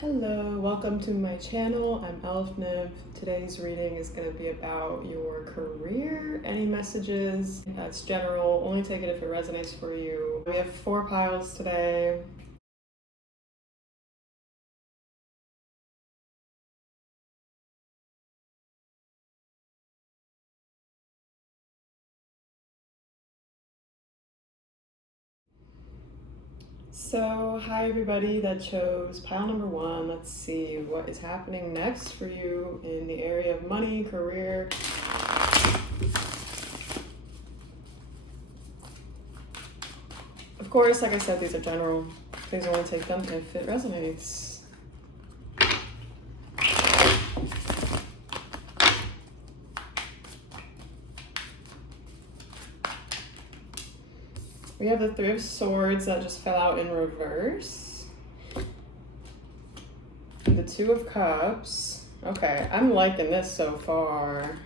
Hello, welcome to my channel. I'm Elfniv. Today's reading is going to be about your career. Any messages? It's general. Only take it if it resonates for you. We have 4 piles today. So, hi everybody that chose pile number 1. Let's see what is happening next for you in the area of money, career. Of course, like I said, these are general. Please only take them if it resonates. We have the 3 of Swords that just fell out in reverse. The 2 of Cups. Okay, I'm liking this so far.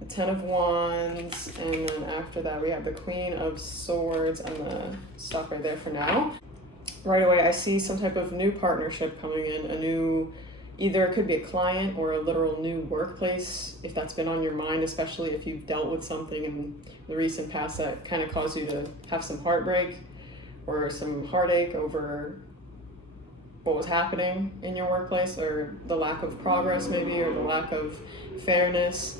The 10 of Wands, and then after that we have the Queen of Swords. I'm gonna stop right there for now. Right away I see some type of new partnership coming in, either it could be a client or a literal new workplace, if that's been on your mind, especially if you've dealt with something in the recent past that kind of caused you to have some heartbreak or some heartache over what was happening in your workplace, or the lack of progress maybe, or the lack of fairness.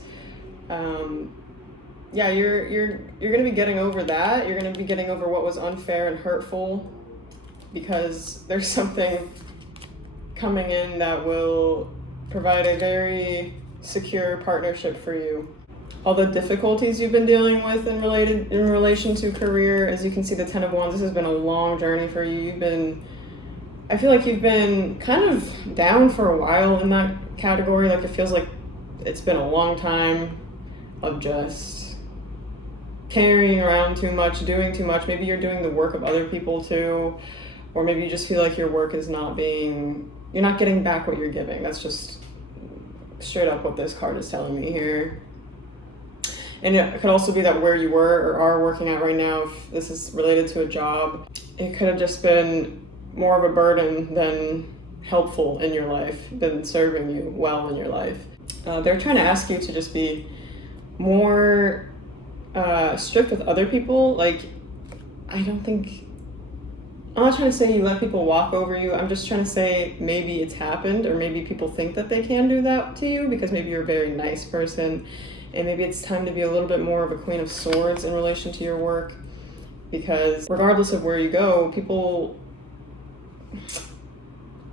Yeah, you're gonna be getting over that. You're gonna be getting over what was unfair and hurtful, because there's something coming in that will provide a very secure partnership for you. All the difficulties you've been dealing with in relation to career, as you can see, the 10 of Wands, this has been a long journey for you. I feel like you've been kind of down for a while in that category. Like, it feels like it's been a long time of just carrying around too much, doing too much. Maybe you're doing the work of other people too, or maybe you just feel like your work is you're not getting back what you're giving. That's just straight up what this card is telling me here. And it could also be that where you were or are working at right now, if this is related to a job, it could have just been more of a burden than helpful in your life, than serving you well in your life. They're trying to ask you to just be more strict with other people. Like, I'm not trying to say you let people walk over you. I'm just trying to say maybe it's happened, or maybe people think that they can do that to you because maybe you're a very nice person, and maybe it's time to be a little bit more of a Queen of Swords in relation to your work, because regardless of where you go,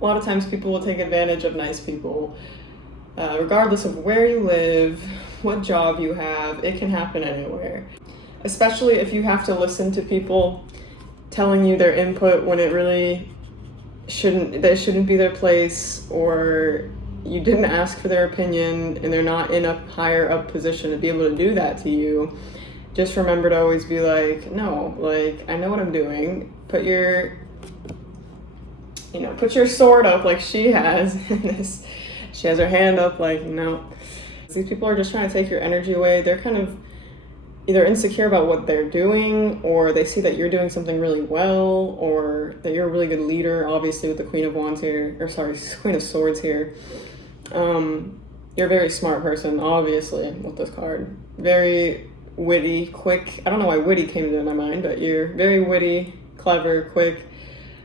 a lot of times people will take advantage of nice people. Regardless of where you live, what job you have, it can happen anywhere. Especially if you have to listen to people telling you their input when it really shouldn't be their place, or you didn't ask for their opinion and they're not in a higher up position to be able to do that to you. Just remember to always be like, no, like, I know what I'm doing. Put your sword up like she has. She has her hand up like, no. These people are just trying to take your energy away. They're kind of either insecure about what they're doing, or they see that you're doing something really well, or that you're a really good leader, obviously with the Queen of Wands here, Queen of Swords here. You're a very smart person, obviously, with this card. Very witty, quick. I don't know why witty came to my mind, but you're very witty, clever, quick.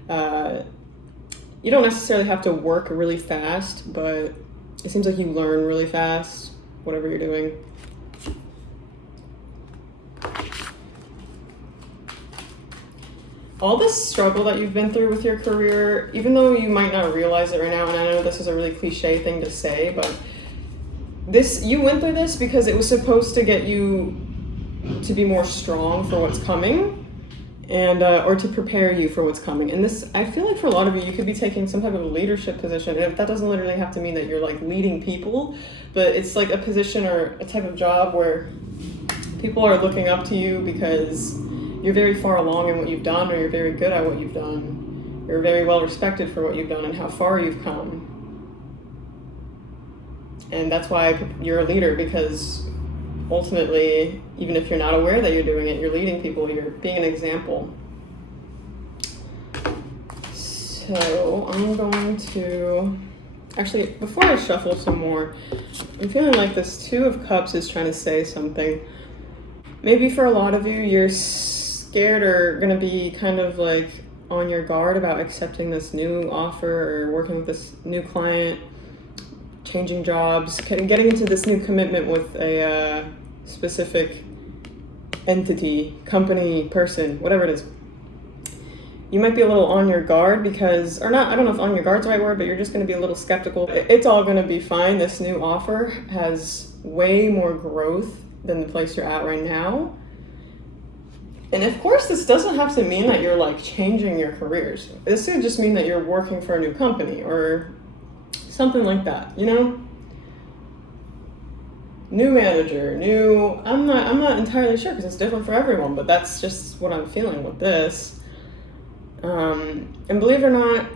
You don't necessarily have to work really fast, but it seems like you learn really fast, whatever you're doing. All this struggle that you've been through with your career, even though you might not realize it right now, and I know this is a really cliche thing to say, but you went through this because it was supposed to get you to be more strong for what's coming, and or to prepare you for what's coming. And this, I feel like for a lot of you could be taking some type of a leadership position, and if that doesn't literally have to mean that you're like leading people, but it's like a position or a type of job where people are looking up to you because you're very far along in what you've done, or you're very good at what you've done. You're very well respected for what you've done and how far you've come. And that's why you're a leader, because ultimately, even if you're not aware that you're doing it, you're leading people, you're being an example. So I'm going to, actually, before I shuffle some more, I'm feeling like this Two of Cups is trying to say something. Maybe for a lot of you, you're scared or going to be kind of like on your guard about accepting this new offer or working with this new client, changing jobs, getting into this new commitment with a specific entity, company, person, whatever it is. You might be a little on your guard because, or not, I don't know if on your guard's the right word, but you're just going to be a little skeptical. It's all going to be fine. This new offer has way more growth than the place you're at right now. And of course, this doesn't have to mean that you're like changing your careers. This could just mean that you're working for a new company or something like that, you know? New manager, I'm not entirely sure because it's different for everyone, but that's just what I'm feeling with this. And believe it or not,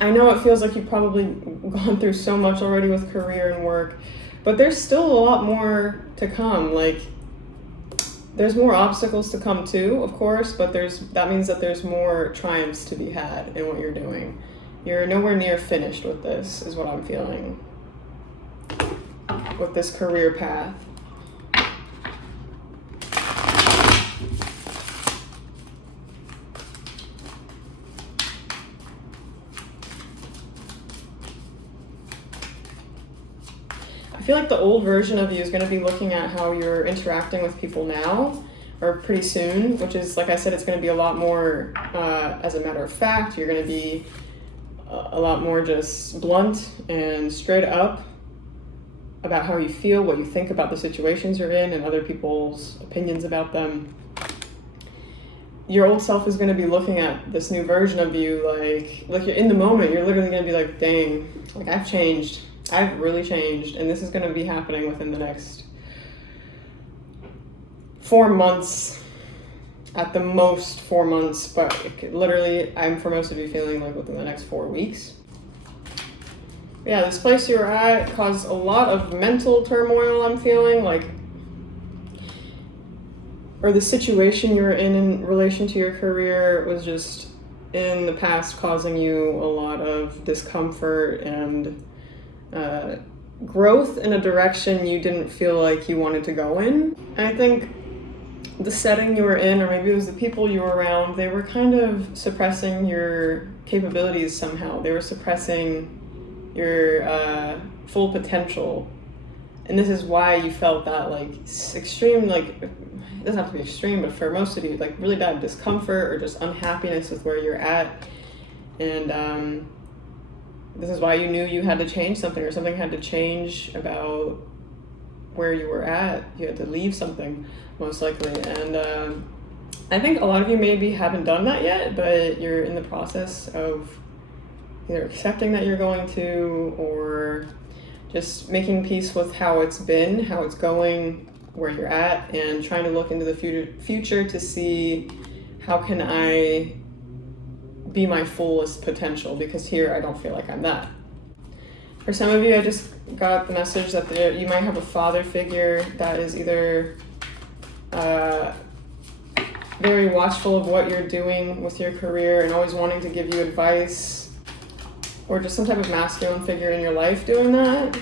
I know it feels like you've probably gone through so much already with career and work, but there's still a lot more to come. Like, there's more obstacles to come too, of course, but that means that there's more triumphs to be had in what you're doing. You're nowhere near finished with this, is what I'm feeling, with this career path. I feel like the old version of you is going to be looking at how you're interacting with people now, or pretty soon, which is, like I said, it's going to be a lot more, as a matter of fact, you're going to be a lot more just blunt and straight up about how you feel, what you think about the situations you're in, and other people's opinions about them. Your old self is going to be looking at this new version of you like you're in the moment. You're literally going to be like, dang, like I've changed. I've really changed, and this is going to be happening within the next 4 months, at the most 4 months, but literally, I'm for most of you feeling like within the next 4 weeks. Yeah, this place you were at caused a lot of mental turmoil, I'm feeling, like, or the situation you're in relation to your career was just in the past causing you a lot of discomfort and growth in a direction you didn't feel like you wanted to go in. And I think the setting you were in, or maybe it was the people you were around, they were kind of suppressing your capabilities somehow. They were suppressing your full potential. And this is why you felt that like extreme, like, it doesn't have to be extreme, but for most of you, like really bad discomfort or just unhappiness with where you're at. And this is why you knew you had to change something, or something had to change about where you were at. You had to leave something, most likely. And I think a lot of you maybe haven't done that yet, but you're in the process of either accepting that you're going to, or just making peace with how it's been, how it's going, where you're at, and trying to look into the future to see how can I be my fullest potential, because here I don't feel like I'm that. For some of you, I just got the message that you might have a father figure that is either very watchful of what you're doing with your career and always wanting to give you advice, or just some type of masculine figure in your life doing that.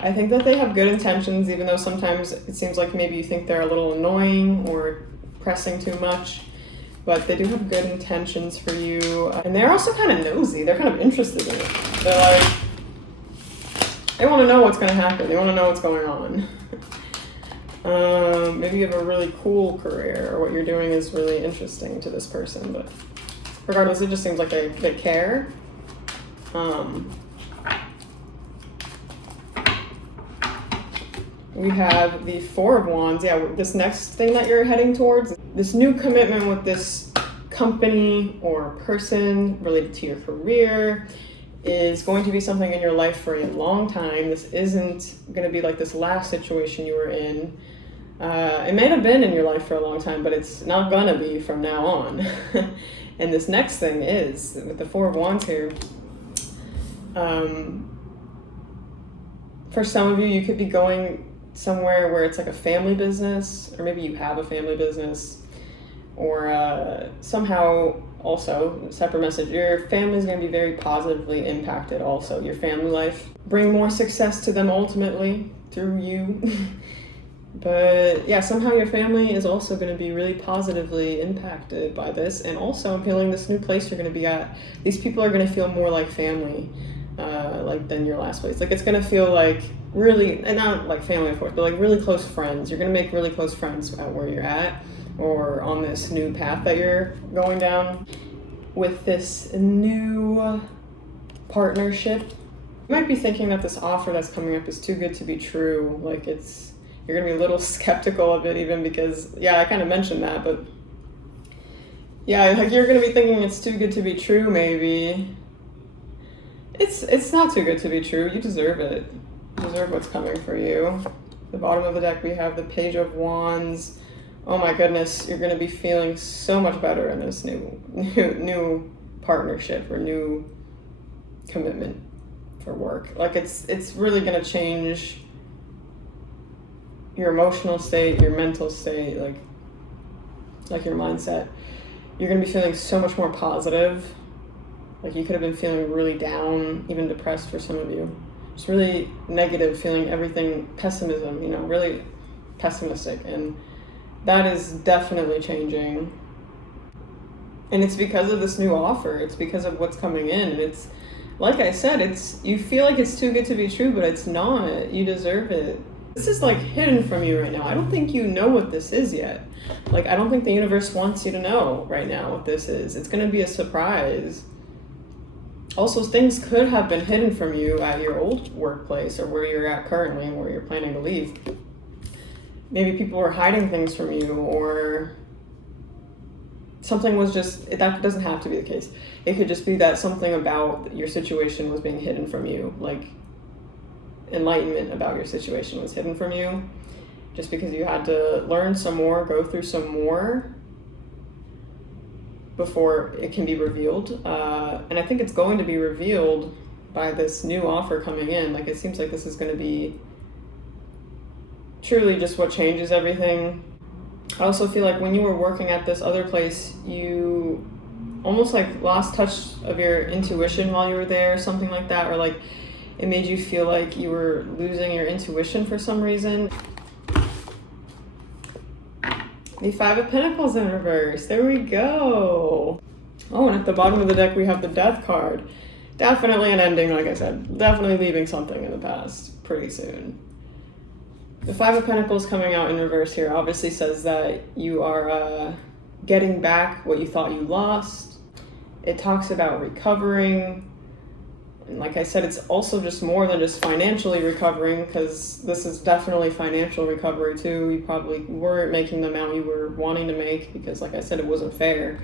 I think that they have good intentions, even though sometimes it seems like maybe you think they're a little annoying or pressing too much. But they do have good intentions for you. And they're also kind of nosy. They're kind of interested in it. They're like, they want to know what's going to happen. They want to know what's going on. Maybe you have a really cool career, or what you're doing is really interesting to this person. But regardless, it just seems like they care. We have the Four of Wands. Yeah, this next thing that you're heading towards, this new commitment with this company or person related to your career, is going to be something in your life for a long time. This isn't going to be like this last situation you were in. It may have been in your life for a long time, but it's not going to be from now on. And this next thing is, with the Four of Wands here, for some of you, you could be going somewhere where it's like a family business, or maybe you have a family business, or somehow also, separate message, your family is going to be very positively impacted also. Your family life, bring more success to them ultimately through you. But yeah, somehow your family is also going to be really positively impacted by this. And also, I'm feeling this new place you're going to be at, these people are going to feel more like family, like than your last place. Like, it's going to feel like really, and not like family, of course, but like really close friends. You're going to make really close friends at where you're at, or on this new path that you're going down with this new partnership. You might be thinking that this offer that's coming up is too good to be true. Like, you're gonna be a little skeptical of it, even because, yeah, I kind of mentioned that, but yeah, like, you're gonna be thinking it's too good to be true. Maybe it's not too good to be true. You deserve it. You deserve what's coming for you. The bottom of the deck, we have the Page of Wands. Oh my goodness, you're gonna be feeling so much better in this new partnership or new commitment for work. Like, it's really gonna change your emotional state, your mental state, like your mindset. You're gonna be feeling so much more positive. Like, you could have been feeling really down, even depressed for some of you. Just really negative, feeling everything, pessimism, really pessimistic. And that is definitely changing. And it's because of this new offer. It's because of what's coming in. And it's, like I said, you feel like it's too good to be true, but it's not. You deserve it. This is like hidden from you right now. I don't think you know what this is yet. Like, I don't think the universe wants you to know right now what this is. It's going to be a surprise. Also, things could have been hidden from you at your old workplace, or where you're at currently and where you're planning to leave. Maybe people were hiding things from you, or something was just, that doesn't have to be the case. It could just be that something about your situation was being hidden from you, like enlightenment about your situation was hidden from you, just because you had to learn some more, go through some more before it can be revealed. And I think it's going to be revealed by this new offer coming in. Like, it seems like this is going to be truly just what changes everything. I also feel like when you were working at this other place, you almost like lost touch of your intuition while you were there, something like that, or like it made you feel like you were losing your intuition for some reason. The Five of Pentacles in reverse. There we go. Oh, and at the bottom of the deck, we have the Death card. Definitely an ending, like I said. Definitely leaving something in the past pretty soon. The Five of Pentacles coming out in reverse here obviously says that you are getting back what you thought you lost. It talks about recovering. And like I said, it's also just more than just financially recovering, because this is definitely financial recovery too. You probably weren't making the amount you were wanting to make because, like I said, it wasn't fair.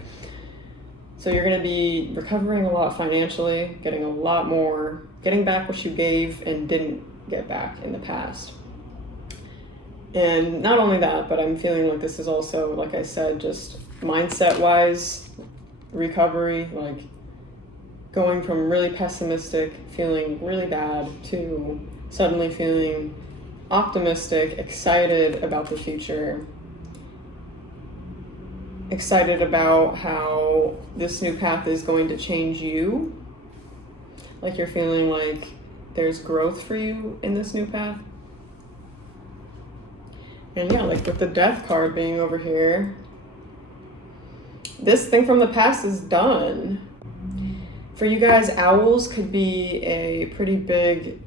So you're going to be recovering a lot financially, getting a lot more, getting back what you gave and didn't get back in the past. And not only that, but I'm feeling like this is also, like I said, just mindset-wise recovery, like going from really pessimistic, feeling really bad, to suddenly feeling optimistic, excited about the future, excited about how this new path is going to change you. Like, you're feeling like there's growth for you in this new path. And yeah, like with the Death card being over here, this thing from the past is done. For you guys, owls could be a pretty big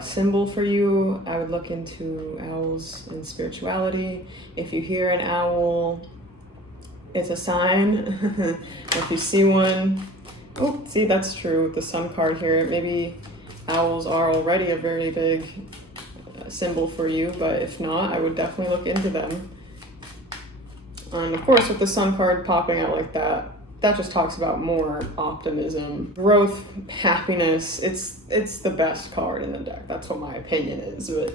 symbol for you. I would look into owls and spirituality. If you hear an owl, it's a sign. If you see one, oh, see, that's true with the Sun card here. Maybe owls are already a very big symbol for you, but if not, I would definitely look into them. And of course, with the Sun card popping out like that, that just talks about more optimism, growth, happiness. It's the best card in the deck. That's what my opinion is. But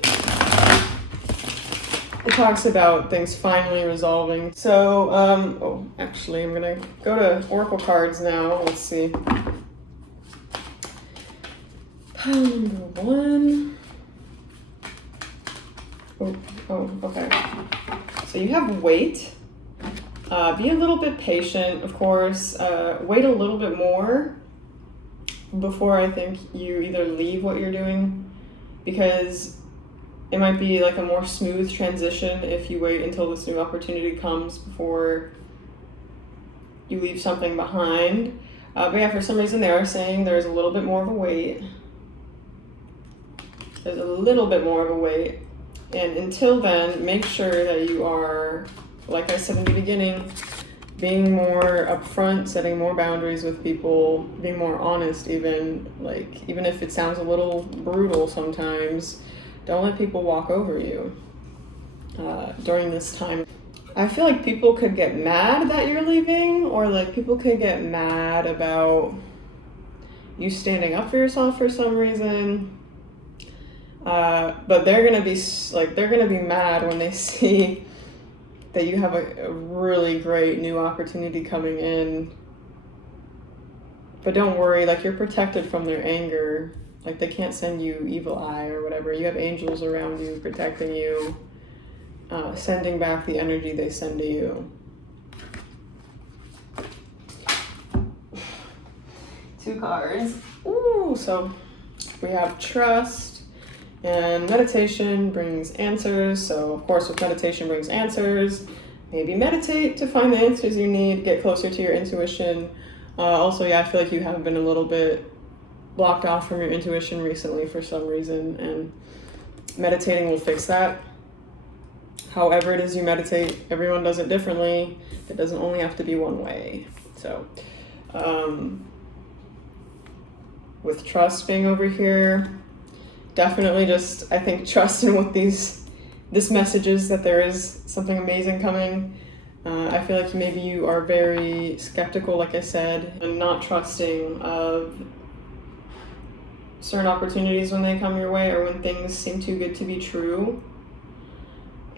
it talks about things finally resolving. So, oh, actually, I'm gonna go to Oracle cards now. Let's see. Pile number one. Oh, okay. So you have weight. Be a little bit patient, of course. Wait a little bit more before I think you either leave what you're doing, because it might be like a more smooth transition if you wait until this new opportunity comes before you leave something behind. But yeah, for some reason they are saying there's a little bit more of a wait. There's a little bit more of a wait. And until then, make sure that you are, like I said in the beginning, being more upfront, setting more boundaries with people, being more honest even. Like, even if it sounds a little brutal sometimes, don't let people walk over you during this time. I feel like people could get mad that you're leaving, or like people could get mad about you standing up for yourself for some reason. But they're gonna be mad when they see that you have a really great new opportunity coming in. But don't worry, like, you're protected from their anger. Like, they can't send you evil eye or whatever. You have angels around you protecting you, sending back the energy they send to you. 2 cards. Ooh, so we have trust. And meditation brings answers. So, of course, with meditation brings answers. Maybe meditate to find the answers you need, get closer to your intuition. Also, yeah, I feel like you have been a little bit blocked off from your intuition recently for some reason, and meditating will fix that. However it is you meditate, everyone does it differently. It doesn't only have to be one way. So, with trust being over here, definitely just, I think, trust in what this message is, that there is something amazing coming. I feel like maybe you are very skeptical, like I said, and not trusting of certain opportunities when they come your way, or when things seem too good to be true.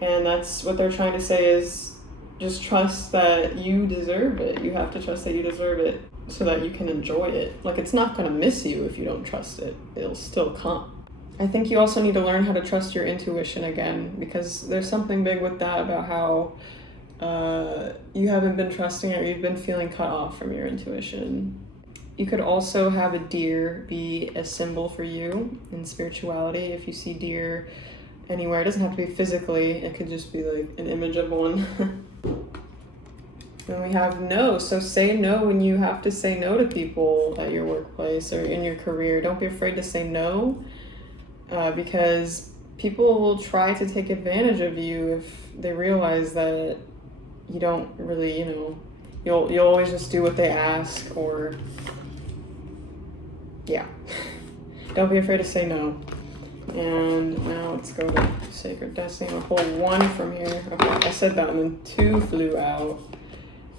And that's what they're trying to say, is just trust that you deserve it. You have to trust that you deserve it so that you can enjoy it. Like, it's not going to miss you if you don't trust it. It'll still come. I think you also need to learn how to trust your intuition again, because there's something big with that about how you haven't been trusting it, or you've been feeling cut off from your intuition. You could also have a deer be a symbol for you in spirituality. If you see deer anywhere, it doesn't have to be physically, it could just be like an image of one. Then we have no. So say no when you have to say no to people at your workplace or in your career. Don't be afraid to say no. Because people will try to take advantage of you if they realize that you don't really, you'll always just do what they ask, or, yeah. Don't be afraid to say no. And now let's go to Sacred Destiny. I'll pull 1 from here. Okay, I said that, and then 2 flew out.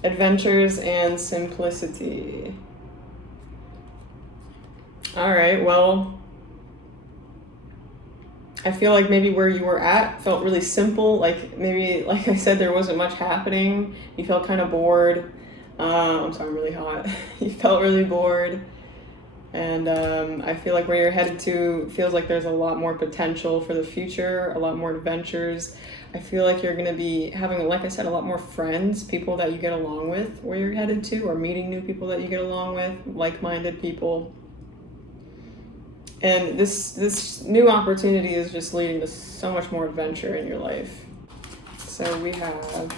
Adventures and simplicity. All right, well, I feel like maybe where you were at felt really simple. Like, maybe, like I said, there wasn't much happening. You felt kind of bored. I'm sorry, I'm really hot. You felt really bored. And I feel like where you're headed to feels like there's a lot more potential for the future, a lot more adventures. I feel like you're going to be having, like I said, a lot more friends, people that you get along with where you're headed to, or meeting new people that you get along with, like-minded people. And this new opportunity is just leading to so much more adventure in your life. So we have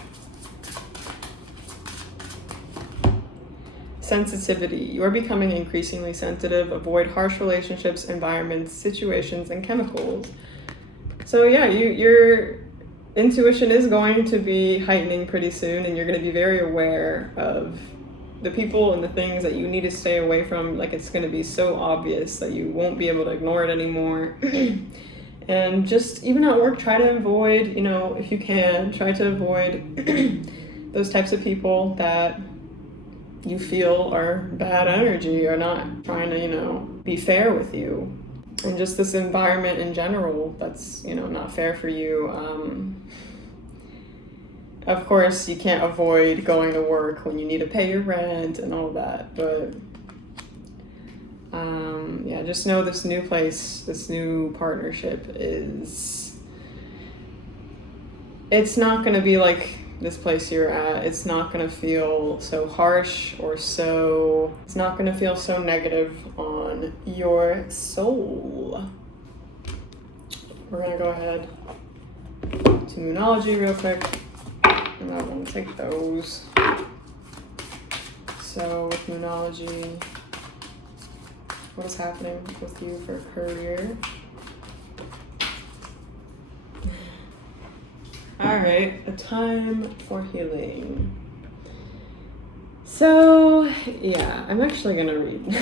sensitivity. You are becoming increasingly sensitive. Avoid harsh relationships, environments, situations, and chemicals. So yeah, your intuition is going to be heightening pretty soon, and you're going to be very aware of the people and the things that you need to stay away from. Like, it's going to be so obvious that you won't be able to ignore it anymore. And just, even at work, try to avoid, if you can, try to avoid those types of people that you feel are bad energy, or not trying to, be fair with you. And just this environment in general that's, not fair for you. Of course, you can't avoid going to work when you need to pay your rent and all that, but yeah, just know this new place, this new partnership it's not going to be like this place you're at, it's not going to feel so harsh or it's not going to feel so negative on your soul. We're going to go ahead to Moonology real quick, and I want to take those. So with Moonology, what is happening with you for career? All right, a time for healing. So yeah, I'm actually gonna read.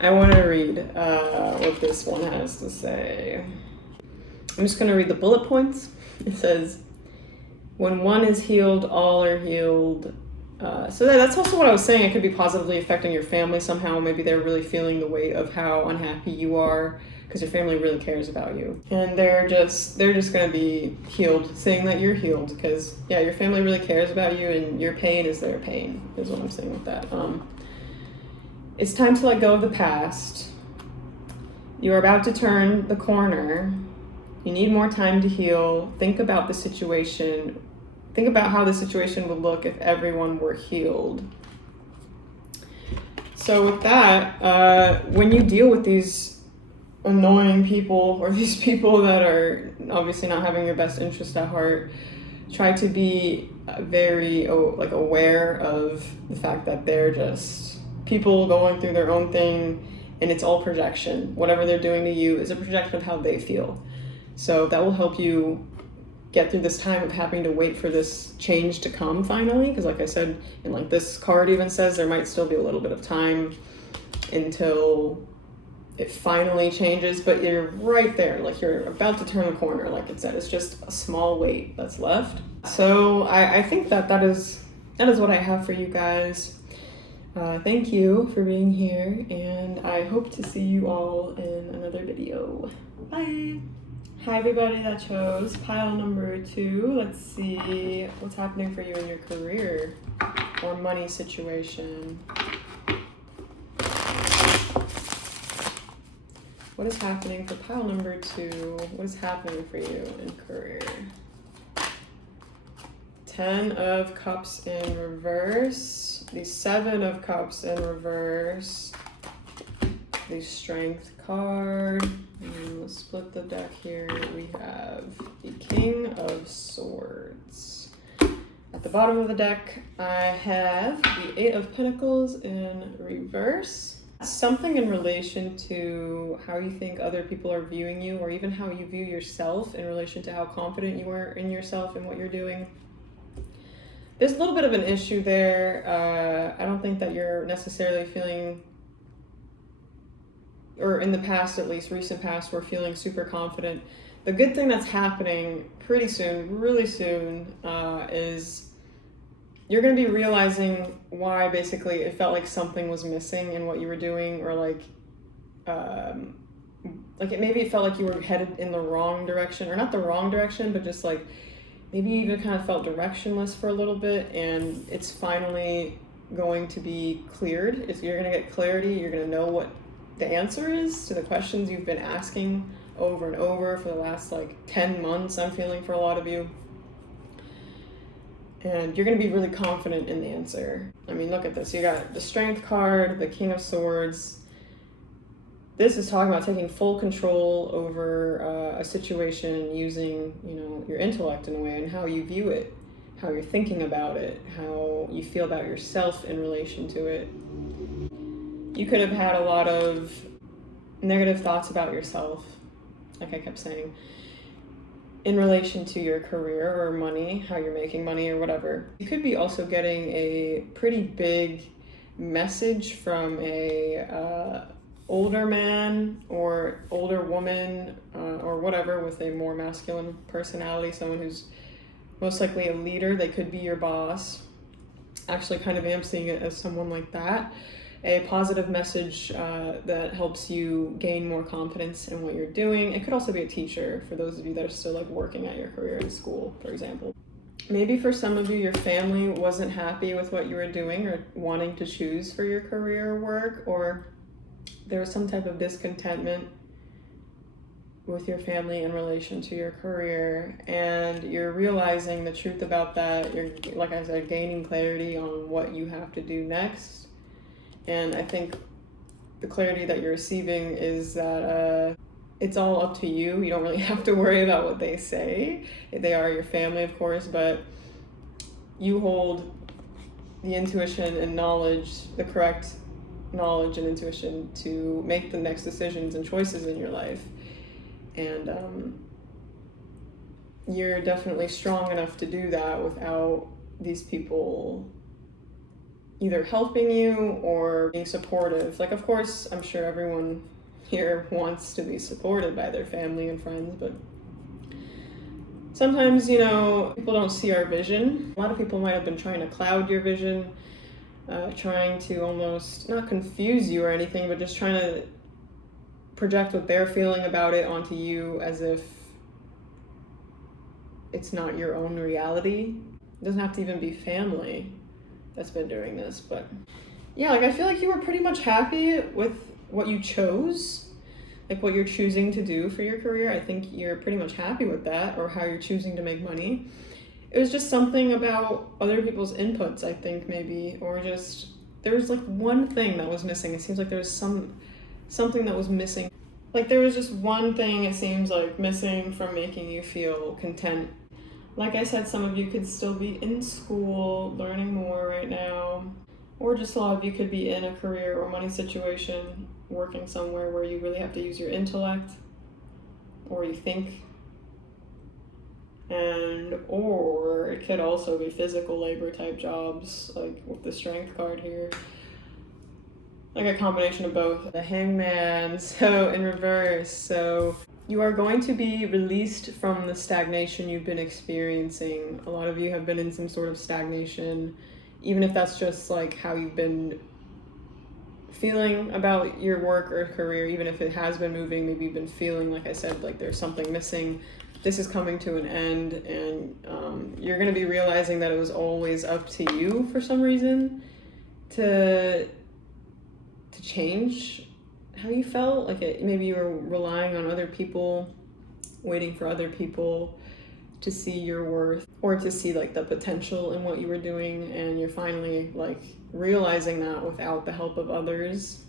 I want to read what this one has to say. I'm just gonna read the bullet points. It says, when one is healed, all are healed. So that's also what I was saying. It could be positively affecting your family somehow. Maybe they're really feeling the weight of how unhappy you are because your family really cares about you, and they're just going to be healed, saying that you're healed, because yeah, your family really cares about you, and your pain is their pain, is what I'm saying with that. It's time to let go of the past. You are about to turn the corner. You need more time to heal. Think about the situation. Think about how the situation would look if everyone were healed. So with that, when you deal with these annoying people, or these people that are obviously not having your best interest at heart, try to be very aware of the fact that they're just people going through their own thing, and it's all projection. Whatever they're doing to you is a projection of how they feel. So that will help you get through this time of having to wait for this change to come finally, because like I said, and like this card even says, there might still be a little bit of time until it finally changes, but you're right there, like you're about to turn the corner. Like it said, it's just a small wait that's left. So I think that is what I have for you guys. Thank you for being here, and I hope to see you all in another video. Bye. Hi everybody that chose pile number 2. Let's see what's happening for you in your career or money situation. What is happening for pile number 2? What is happening for you in career? 10 of Cups in reverse. The 7 of Cups in reverse. The Strength card. And let's split the deck here. We have the King of Swords. At the bottom of the deck, I have the 8 of Pentacles in reverse. Something in relation to how you think other people are viewing you, or even how you view yourself in relation to how confident you are in yourself and what you're doing. There's a little bit of an issue there. I don't think that you're necessarily feeling, or in the past at least, recent past, we're feeling super confident. The good thing that's happening pretty soon, really soon, is you're going to be realizing why basically it felt like something was missing in what you were doing, or maybe it felt like you were headed in the wrong direction, or not the wrong direction, but just like maybe you even kind of felt directionless for a little bit, and it's finally going to be cleared. You're going to get clarity. You're going to know what the answer is to the questions you've been asking over and over for the last 10 months, I'm feeling, for a lot of you. And you're going to be really confident in the answer. I mean, look at this. You got the Strength card, the King of Swords. This is talking about taking full control over a situation using, your intellect in a way, and how you view it, how you're thinking about it, how you feel about yourself in relation to it. You could have had a lot of negative thoughts about yourself, like I kept saying, in relation to your career or money, how you're making money or whatever. You could be also getting a pretty big message from a older man or older woman or whatever, with a more masculine personality, someone who's most likely a leader. They could be your boss. Actually kind of am seeing it as someone like that. A positive message that helps you gain more confidence in what you're doing. It could also be a teacher, for those of you that are still working at your career in school, for example. Maybe for some of you, your family wasn't happy with what you were doing or wanting to choose for your career or work, or there was some type of discontentment with your family in relation to your career, and you're realizing the truth about that. You're, like I said, gaining clarity on what you have to do next. And I think the clarity that you're receiving is that it's all up to you. You don't really have to worry about what they say. They are your family, of course, but you hold the intuition and knowledge, the correct knowledge and intuition to make the next decisions and choices in your life. And you're definitely strong enough to do that without these people either helping you or being supportive. Like, of course, I'm sure everyone here wants to be supported by their family and friends, but sometimes, you know, people don't see our vision. A lot of people might have been trying to cloud your vision, trying to almost not confuse you or anything, but just trying to project what they're feeling about it onto you as if it's not your own reality. It doesn't have to even be family that's been doing this, but yeah, like I feel like you were pretty much happy with what you chose, like what you're choosing to do for your career. I think you're pretty much happy with that, or how you're choosing to make money. It was just something about other people's inputs, I think, maybe, or just there was like one thing that was missing. It seems like there was something that was missing. Like there was just one thing, it seems like, missing from making you feel content. Like I said, some of you could still be in school, learning more right now, or just a lot of you could be in a career or money situation, working somewhere where you really have to use your intellect, or you think, and or it could also be physical labor type jobs, like with the strength card here. Like a combination of both. The Hangman, so in reverse, so you are going to be released from the stagnation you've been experiencing. A lot of you have been in some sort of stagnation, even if that's just like how you've been feeling about your work or career. Even if it has been moving, maybe you've been feeling, like I said, like there's something missing. This is coming to an end, and you're going to be realizing that it was always up to you for some reason to change how you felt. Like maybe you were relying on other people, waiting for other people to see your worth or to see like the potential in what you were doing, and you're finally like realizing that without the help of others.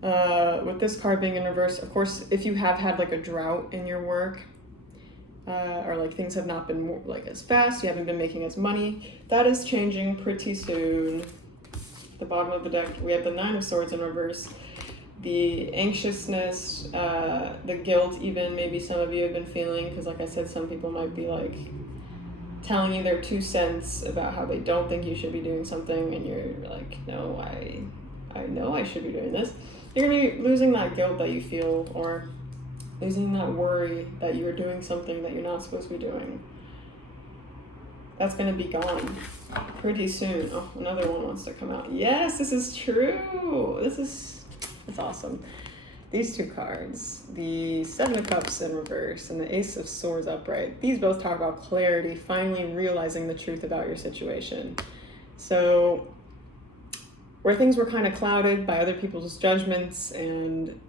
With this card being in reverse, of course, if you have had like a drought in your work, or like things have not been more, like as fast, you haven't been making as money, that is changing pretty soon. The bottom of the deck, we have the Nine of Swords in reverse. The anxiousness, the guilt, even maybe some of you have been feeling, because like I said, some people might be like telling you their 2 cents about how they don't think you should be doing something, and you're like, no, I know I should be doing this. You're gonna be losing that guilt that you feel, or losing that worry that you are doing something that you're not supposed to be doing. That's gonna be gone pretty soon. Oh, another one wants to come out. Yes, this is true. That's awesome. These 2 cards, the Seven of Cups in reverse and the Ace of Swords upright, these both talk about clarity, finally realizing the truth about your situation. So where things were kind of clouded by other people's judgments and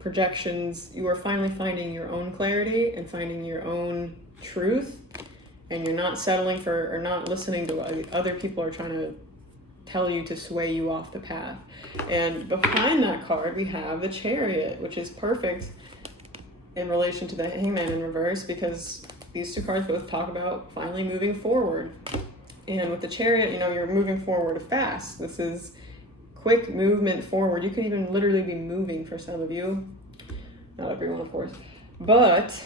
projections, you are finally finding your own clarity and finding your own truth. And you're not settling for, or not listening to what other people are trying to tell you to sway you off the path. And behind that card, we have the Chariot, which is perfect in relation to the Hangman in reverse, because these 2 cards both talk about finally moving forward. And with the Chariot, you know, you're moving forward fast. This is quick movement forward. You could even literally be moving for some of you. Not everyone, of course. But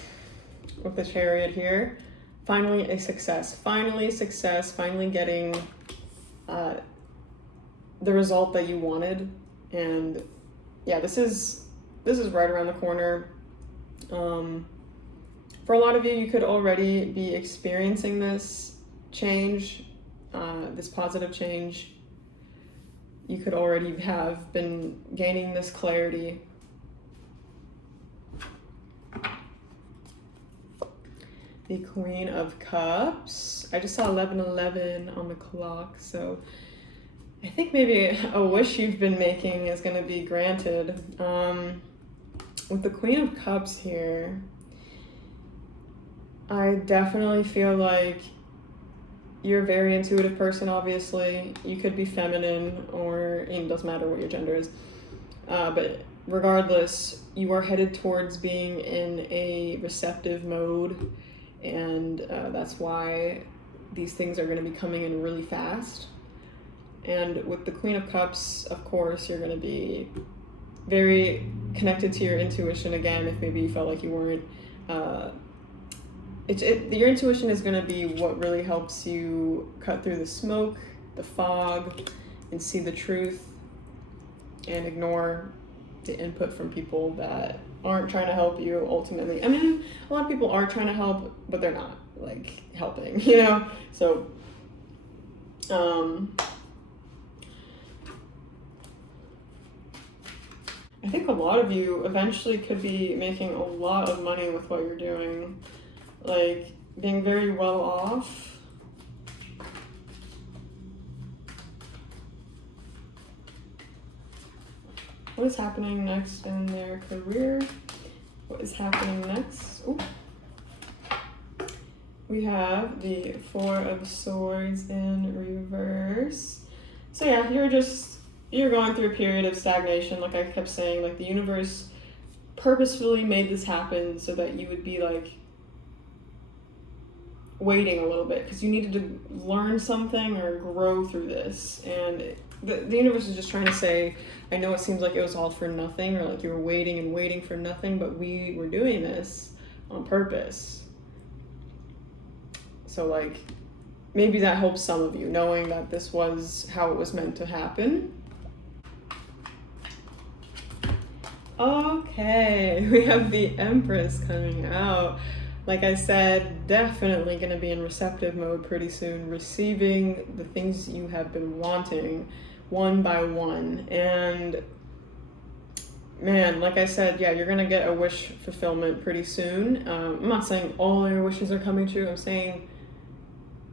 with the Chariot here, finally a success, finally getting the result that you wanted. And yeah, this is right around the corner. For a lot of you, you could already be experiencing this change, this positive change. You could already have been gaining this clarity. The Queen of Cups. I just saw 11:11 on the clock, so I think maybe a wish you've been making is going to be granted. With the Queen of Cups here, I definitely feel like you're a very intuitive person, obviously. You could be feminine, or it doesn't matter what your gender is. But regardless, you are headed towards being in a receptive mode, and that's why these things are going to be coming in really fast. And with the Queen of Cups, of course, you're going to be very connected to your intuition again, if maybe you felt like you weren't. Your intuition is going to be what really helps you cut through the smoke, the fog, and see the truth, and ignore the input from people that aren't trying to help you ultimately. I mean, a lot of people are trying to help, but they're not, like, helping, you know? So, I think a lot of you eventually could be making a lot of money with what you're doing, like being very well off. What is happening next in their career? What is happening next? Ooh. We have the Four of Swords in reverse. So yeah, you're going through a period of stagnation, like I kept saying. Like, the universe purposefully made this happen so that you would be like waiting a little bit, because you needed to learn something or grow through this. And the universe is just trying to say, I know it seems like it was all for nothing, or like you were waiting and waiting for nothing, but we were doing this on purpose. So like, maybe that helps some of you, knowing that this was how it was meant to happen. Okay, we have the Empress coming out. Like I said, definitely going to be in receptive mode pretty soon, receiving the things you have been wanting one by one. And man, like I said, yeah, you're going to get a wish fulfillment pretty soon. I'm not saying all your wishes are coming true. I'm saying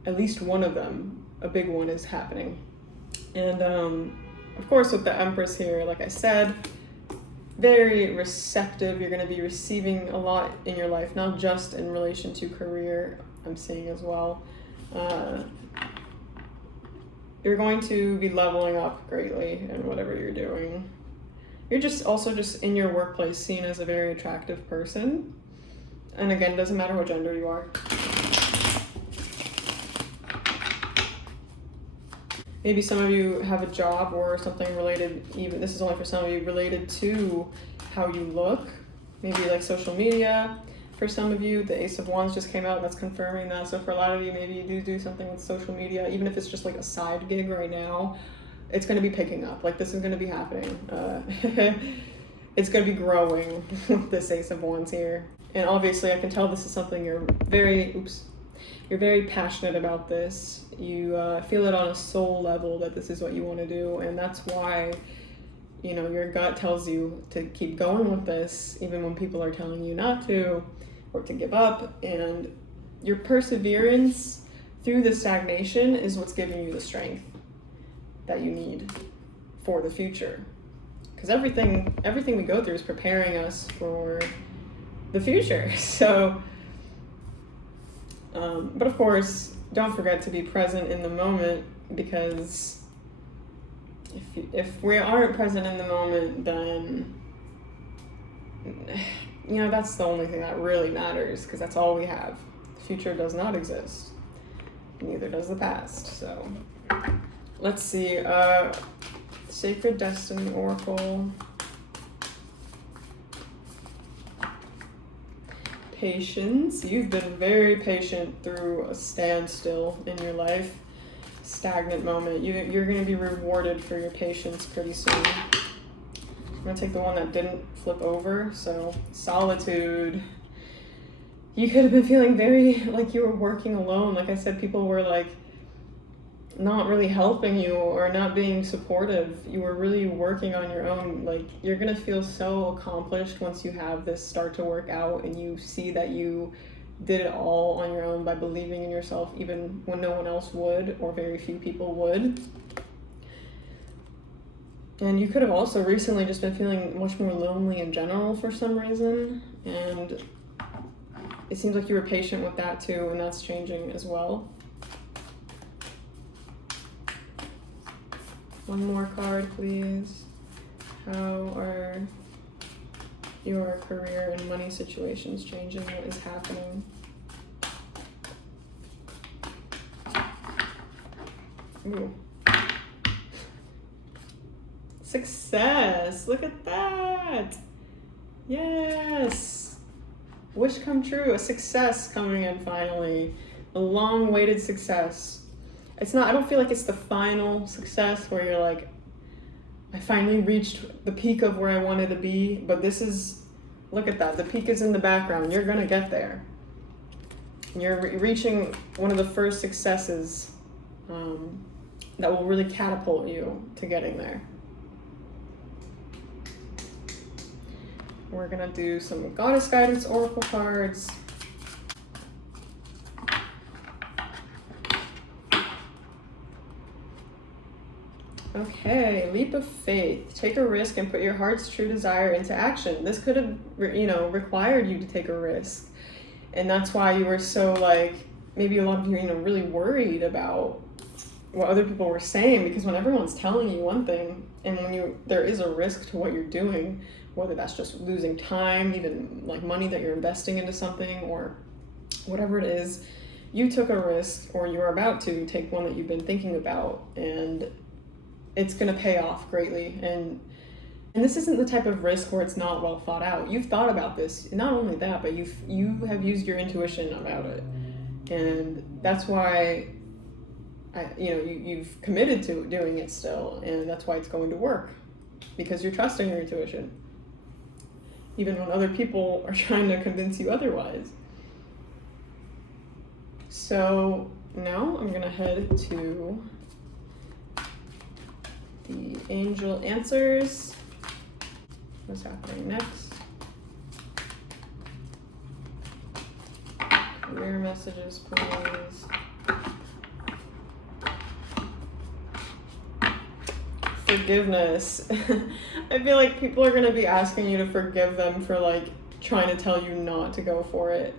at least one of them, a big one, is happening. And of course, with the Empress here, like I said, very receptive. You're going to be receiving a lot in your life, not just in relation to career, I'm seeing as well. You're going to be leveling up greatly in whatever you're doing. You're just in your workplace seen as a very attractive person. And again, it doesn't matter what gender you are. Maybe some of you have a job or something related, even this is only for some of you, related to how you look. Maybe like social media. For some of you, the Ace of Wands just came out, and that's confirming that. So for a lot of you, maybe you do something with social media, even if it's just like a side gig right now, it's going to be picking up. Like, this is going to be happening. It's going to be growing with this Ace of Wands here. And obviously, I can tell this is something you're very passionate about this. You feel it on a soul level that this is what you want to do, and that's why, you know, your gut tells you to keep going with this, even when people are telling you not to, or to give up. And your perseverance through the stagnation is what's giving you the strength that you need for the future. Because everything we go through is preparing us for the future. So, but of course, don't forget to be present in the moment, because if we aren't present in the moment, then, you know, that's the only thing that really matters, because that's all we have. The future does not exist. Neither does the past. So let's see. Sacred Destiny Oracle. Patience. You've been very patient through a standstill in your life, stagnant moment. You're going to be rewarded for your patience pretty soon. I'm going to take the one that didn't flip over. So, solitude. You could have been feeling very like you were working alone. Like I said, people were like not really helping you or not being supportive. You were really working on your own. Like, you're gonna feel so accomplished once you have this start to work out and you see that you did it all on your own by believing in yourself, even when no one else would, or very few people would. And you could have also recently just been feeling much more lonely in general for some reason. And it seems like you were patient with that too, and that's changing as well. One more card, please. How are your career and money situations changing? What is happening? Ooh. Success! Look at that! Yes! Wish come true. A success coming in finally. A long-awaited success. It's not, I don't feel like it's the final success where you're like, I finally reached the peak of where I wanted to be, but this is, look at that. The peak is in the background. You're gonna get there. You're reaching one of the first successes that will really catapult you to getting there. We're gonna do some Goddess Guidance Oracle cards. Okay, leap of faith. Take a risk and put your heart's true desire into action. This could have, required you to take a risk. And that's why you were so maybe a lot of you, really worried about what other people were saying, because when everyone's telling you one thing and when there is a risk to what you're doing, whether that's just losing time, even money that you're investing into something or whatever it is, you took a risk, or you're about to take one that you've been thinking about, and it's going to pay off greatly. And this isn't the type of risk where it's not well thought out. You've thought about this. Not only that, but you have used your intuition about it. And that's why you've committed to doing it still, and that's why it's going to work, because you're trusting your intuition, even when other people are trying to convince you otherwise. So now I'm gonna head to the angel answers. What's happening next? Career messages, please. Forgiveness. I feel like people are going to be asking you to forgive them for trying to tell you not to go for it,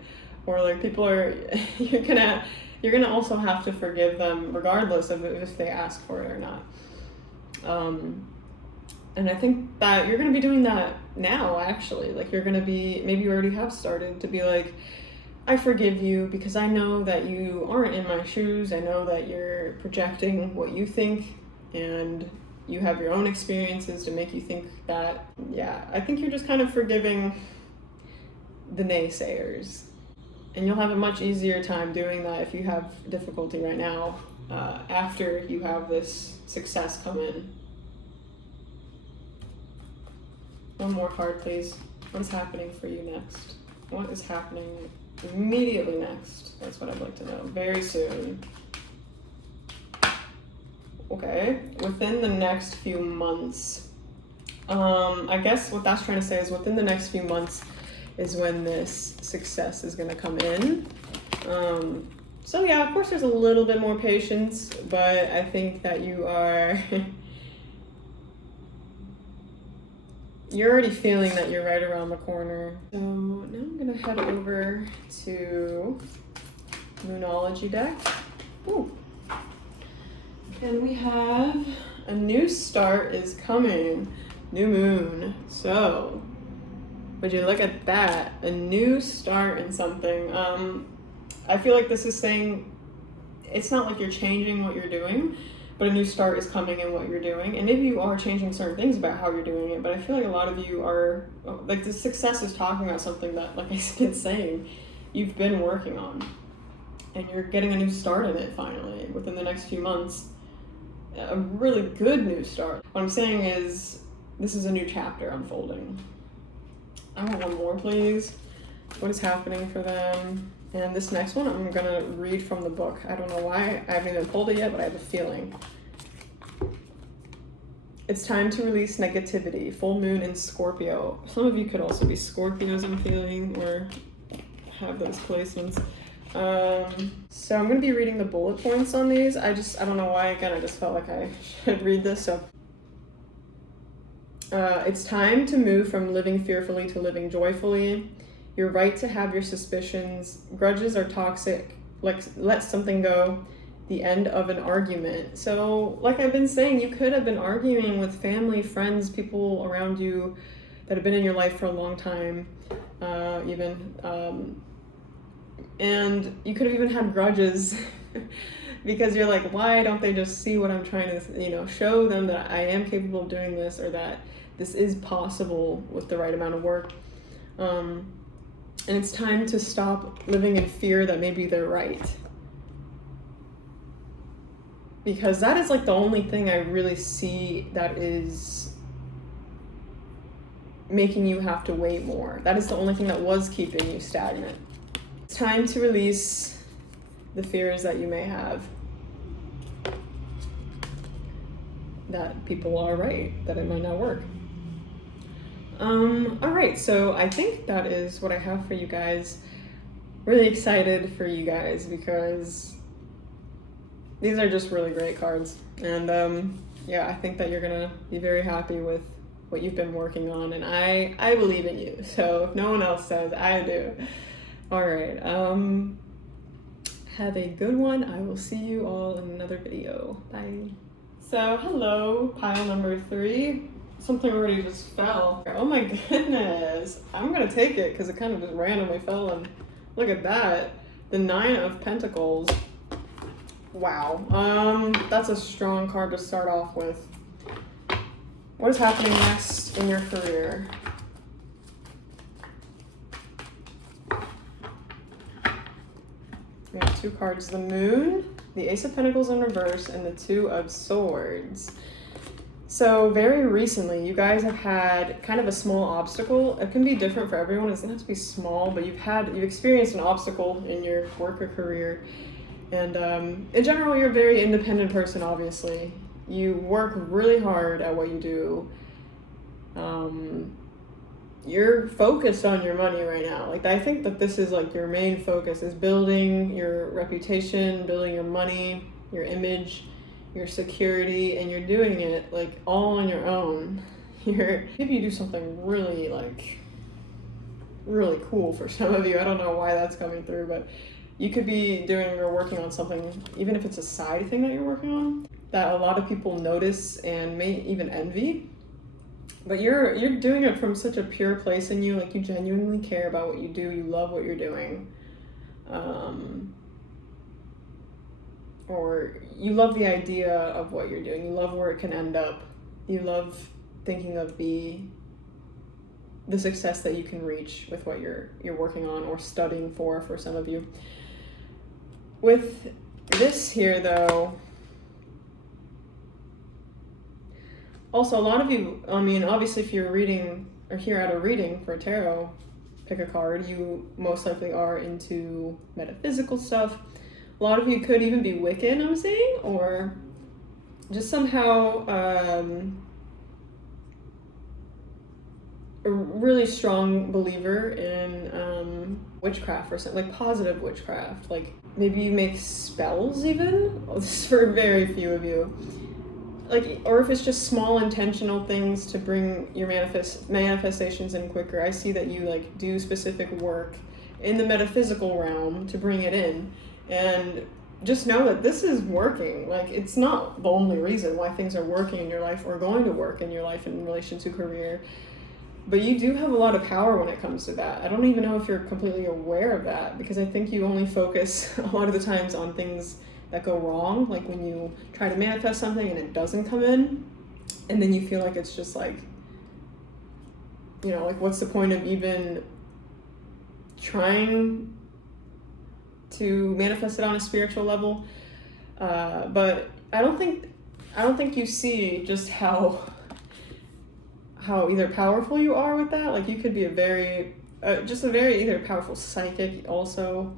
or people are you're gonna also have to forgive them regardless of if they ask for it or not. And I think that you're going to be doing that now, actually. You're going to be, maybe you already have started to be I forgive you because I know that you aren't in my shoes. I know that you're projecting what you think, and you have your own experiences to make you think that. Yeah, I think you're just kind of forgiving the naysayers. And you'll have a much easier time doing that if you have difficulty right now, after you have this success come in. One more card, please. What's happening for you next? What is happening immediately next? That's what I'd like to know. Very soon. Okay, within the next few months. I guess what that's trying to say is within the next few months is when this success is going to come in. So yeah, of course there's a little bit more patience, but I think that you are you're already feeling that you're right around the corner. So now I'm going to head over to Moonology deck. Ooh. And we have a new start is coming. New moon. So, would you look at that? A new start in something. I feel like this is saying it's not like you're changing what you're doing, but a new start is coming in what you're doing. And maybe you are changing certain things about how you're doing it, but I feel like a lot of you are, the success is talking about something that, like I've been saying, you've been working on. And you're getting a new start in it finally within the next few months. A really good new start. What I'm saying is this is a new chapter unfolding. I want one more, please. What is happening for them? And this next one, I'm gonna read from the book. I don't know why, I haven't even pulled it yet, but I have a feeling. It's time to release negativity. Full moon in Scorpio. Some of you could also be Scorpios, I'm feeling, or have those placements. So I'm gonna be reading the bullet points on these. I don't know why, again, I just felt like I should read this. So It's time to move from living fearfully to living joyfully. You're right to have your suspicions. Grudges are toxic. Like, let something go. The end of an argument. So, like I've been saying, you could have been arguing with family, friends, people around you that have been in your life for a long time, and you could have even had grudges because you're like, why don't they just see what I'm trying to, show them that I am capable of doing this, or that this is possible with the right amount of work. And it's time to stop living in fear that maybe they're right. Because that is like the only thing I really see that is making you have to wait more. That is the only thing that was keeping you stagnant. It's time to release the fears that you may have. That people are right, that it might not work. All right, so I think that is what I have for you guys. Really excited for you guys because these are just really great cards. And I think that you're gonna be very happy with what you've been working on, and I believe in you. So if no one else says, I do. All right, have a good one. I will see you all in another video. Bye. So hello, pile number 3. Something already just fell. Oh my goodness. I'm gonna take it because it kind of just randomly fell, and look at that. The 9 of Pentacles. Wow. That's a strong card to start off with. What is happening next in your career? We have 2 cards, the Moon, the Ace of Pentacles in reverse, and the 2 of Swords. So very recently, you guys have had kind of a small obstacle. It can be different for everyone. It doesn't have to be small, but you've experienced an obstacle in your work or career. And in general, you're a very independent person, obviously. You work really hard at what you do. You're focused on your money right now. Like, I think that this is like your main focus is building your reputation, building your money, your image, your security, and you're doing it like all on your own. Maybe you do something really cool for some of you. I don't know why that's coming through, but you could be doing or working on something, even if it's a side thing that you're working on, that a lot of people notice and may even envy. But you're doing it from such a pure place in you, like you genuinely care about what you do, you love what you're doing. Or you love the idea of what you're doing, you love where it can end up. You love thinking of the success that you can reach with what you're working on or studying for some of you. With this here though, also, a lot of you, obviously if you're reading or here at a reading for a tarot, pick a card, you most likely are into metaphysical stuff. A lot of you could even be Wiccan, I'm saying, or just somehow a really strong believer in witchcraft or something, like positive witchcraft. Like maybe you make spells even. Well, this is for very few of you. Like, or if it's just small intentional things to bring your manifestations in quicker. I see that you like do specific work in the metaphysical realm to bring it in, and just know that this is working. Like, it's not the only reason why things are working in your life or going to work in your life in relation to career, but you do have a lot of power when it comes to that. I don't even know if you're completely aware of that, because I think you only focus a lot of the times on things that go wrong, like when you try to manifest something and it doesn't come in, and then you feel like it's just like, like what's the point of even trying to manifest it on a spiritual level? But I don't think you see just how either powerful you are with that. Like, you could be a very either powerful psychic also.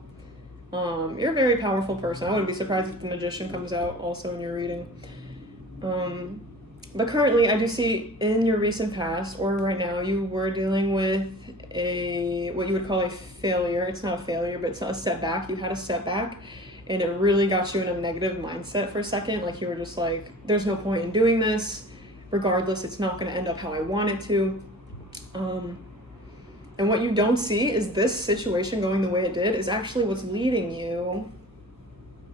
You're a very powerful person. I wouldn't be surprised if the Magician comes out also in your reading. But currently, I do see in your recent past, or right now, you were dealing with what you would call a failure. It's not a failure, but it's not a setback. You had a setback, and it really got you in a negative mindset for a second. Like, you were just like, there's no point in doing this, regardless, it's not going to end up how I want it to. And what you don't see is this situation going the way it did is actually what's leading you,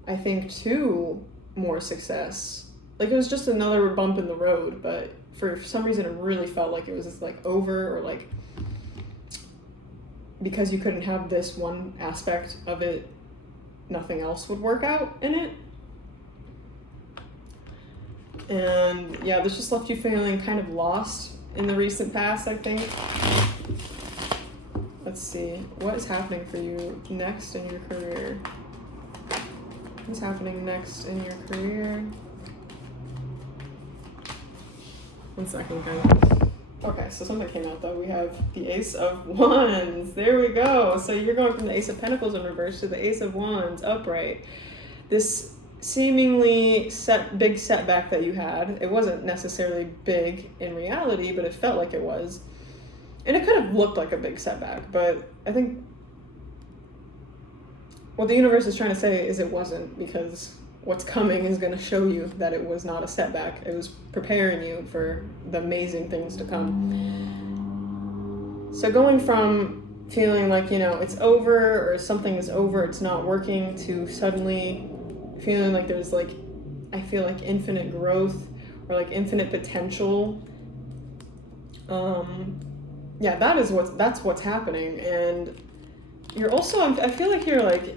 I think, to more success. Like, it was just another bump in the road, but for some reason it really felt like it was just like over, or like because you couldn't have this one aspect of it, nothing else would work out in it. And yeah, this just left you feeling kind of lost in the recent past, I think. Let's see, what is happening for you next in your career? What's happening next in your career? 1 second, guys. Okay, so something came out though. We have the Ace of Wands. There we go. So you're going from the Ace of Pentacles in reverse to the Ace of Wands upright. This seemingly big setback that you had, it wasn't necessarily big in reality, but it felt like it was. And it could have looked like a big setback, but I think what the universe is trying to say is it wasn't, because what's coming is going to show you that it was not a setback. It was preparing you for the amazing things to come. So going from feeling like, you know, it's over, or something is over, it's not working, to suddenly feeling like there's like, I feel like infinite growth, or like infinite potential. Yeah, that's what's happening. And you're also, I feel like you're like,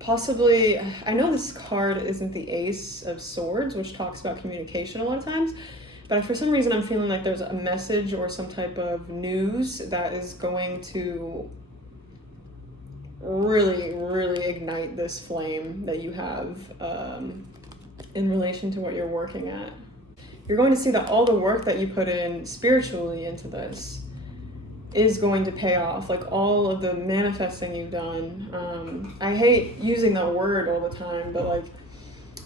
possibly, I know this card isn't the Ace of Swords, which talks about communication a lot of times, but for some reason I'm feeling like there's a message or some type of news that is going to really, really ignite this flame that you have in relation to what you're working at. You're going to see that all the work that you put in spiritually into this is going to pay off, like all of the manifesting you've done. I hate using that word all the time, but like,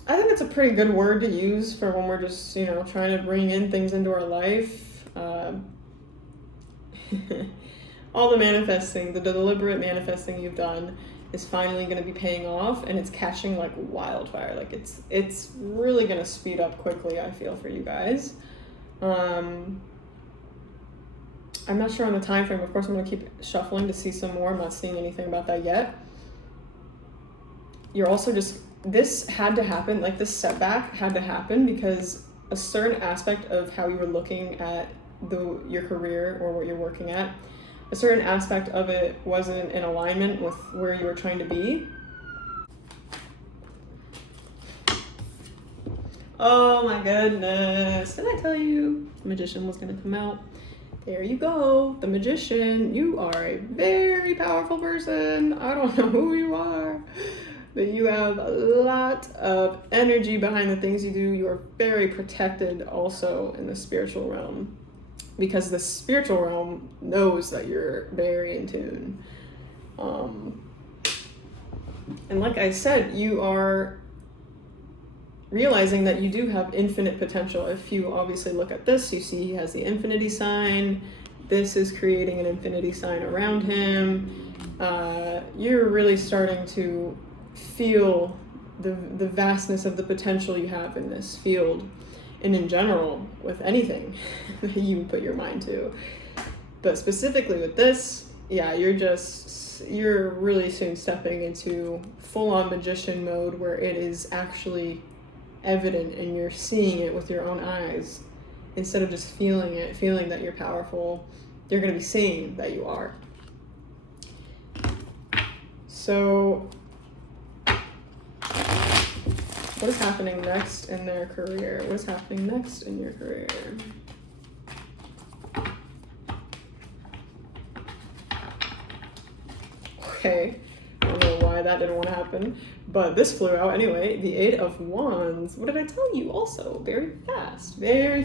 I think it's a pretty good word to use for when we're just, you know, trying to bring in things into our life. All the manifesting, the deliberate manifesting you've done is finally going to be paying off, and it's catching like wildfire. Like it's really going to speed up quickly, I feel, for you guys. I'm not sure on the time frame. Of course, I'm going to keep shuffling to see some more. I'm not seeing anything about that yet. You're also just, this had to happen, like this setback had to happen because a certain aspect of how you were looking at your career or what you're working at, a certain aspect of it wasn't in alignment with where you were trying to be. Oh my goodness. Did I tell you the Magician was going to come out? There you go, the Magician. You are a very powerful person. I don't know who you are, but you have a lot of energy behind the things you do. You are very protected also in the spiritual realm, because the spiritual realm knows that you're very in tune. And like I said, you are realizing that you do have infinite potential. If you obviously look at this, you see he has the infinity sign. This is creating an infinity sign around him. You're really starting to feel the vastness of the potential you have in this field, and in general with anything that you put your mind to. But specifically with this, yeah, you're really soon stepping into full-on magician mode, where it is actually evident and you're seeing it with your own eyes instead of just feeling that you're powerful. You're going to be seeing that you are. So what is happening next in their career? What is happening next in your career? Okay, I don't know why that didn't want to happen, but this flew out anyway. The Eight of Wands. What did I tell you? Also, very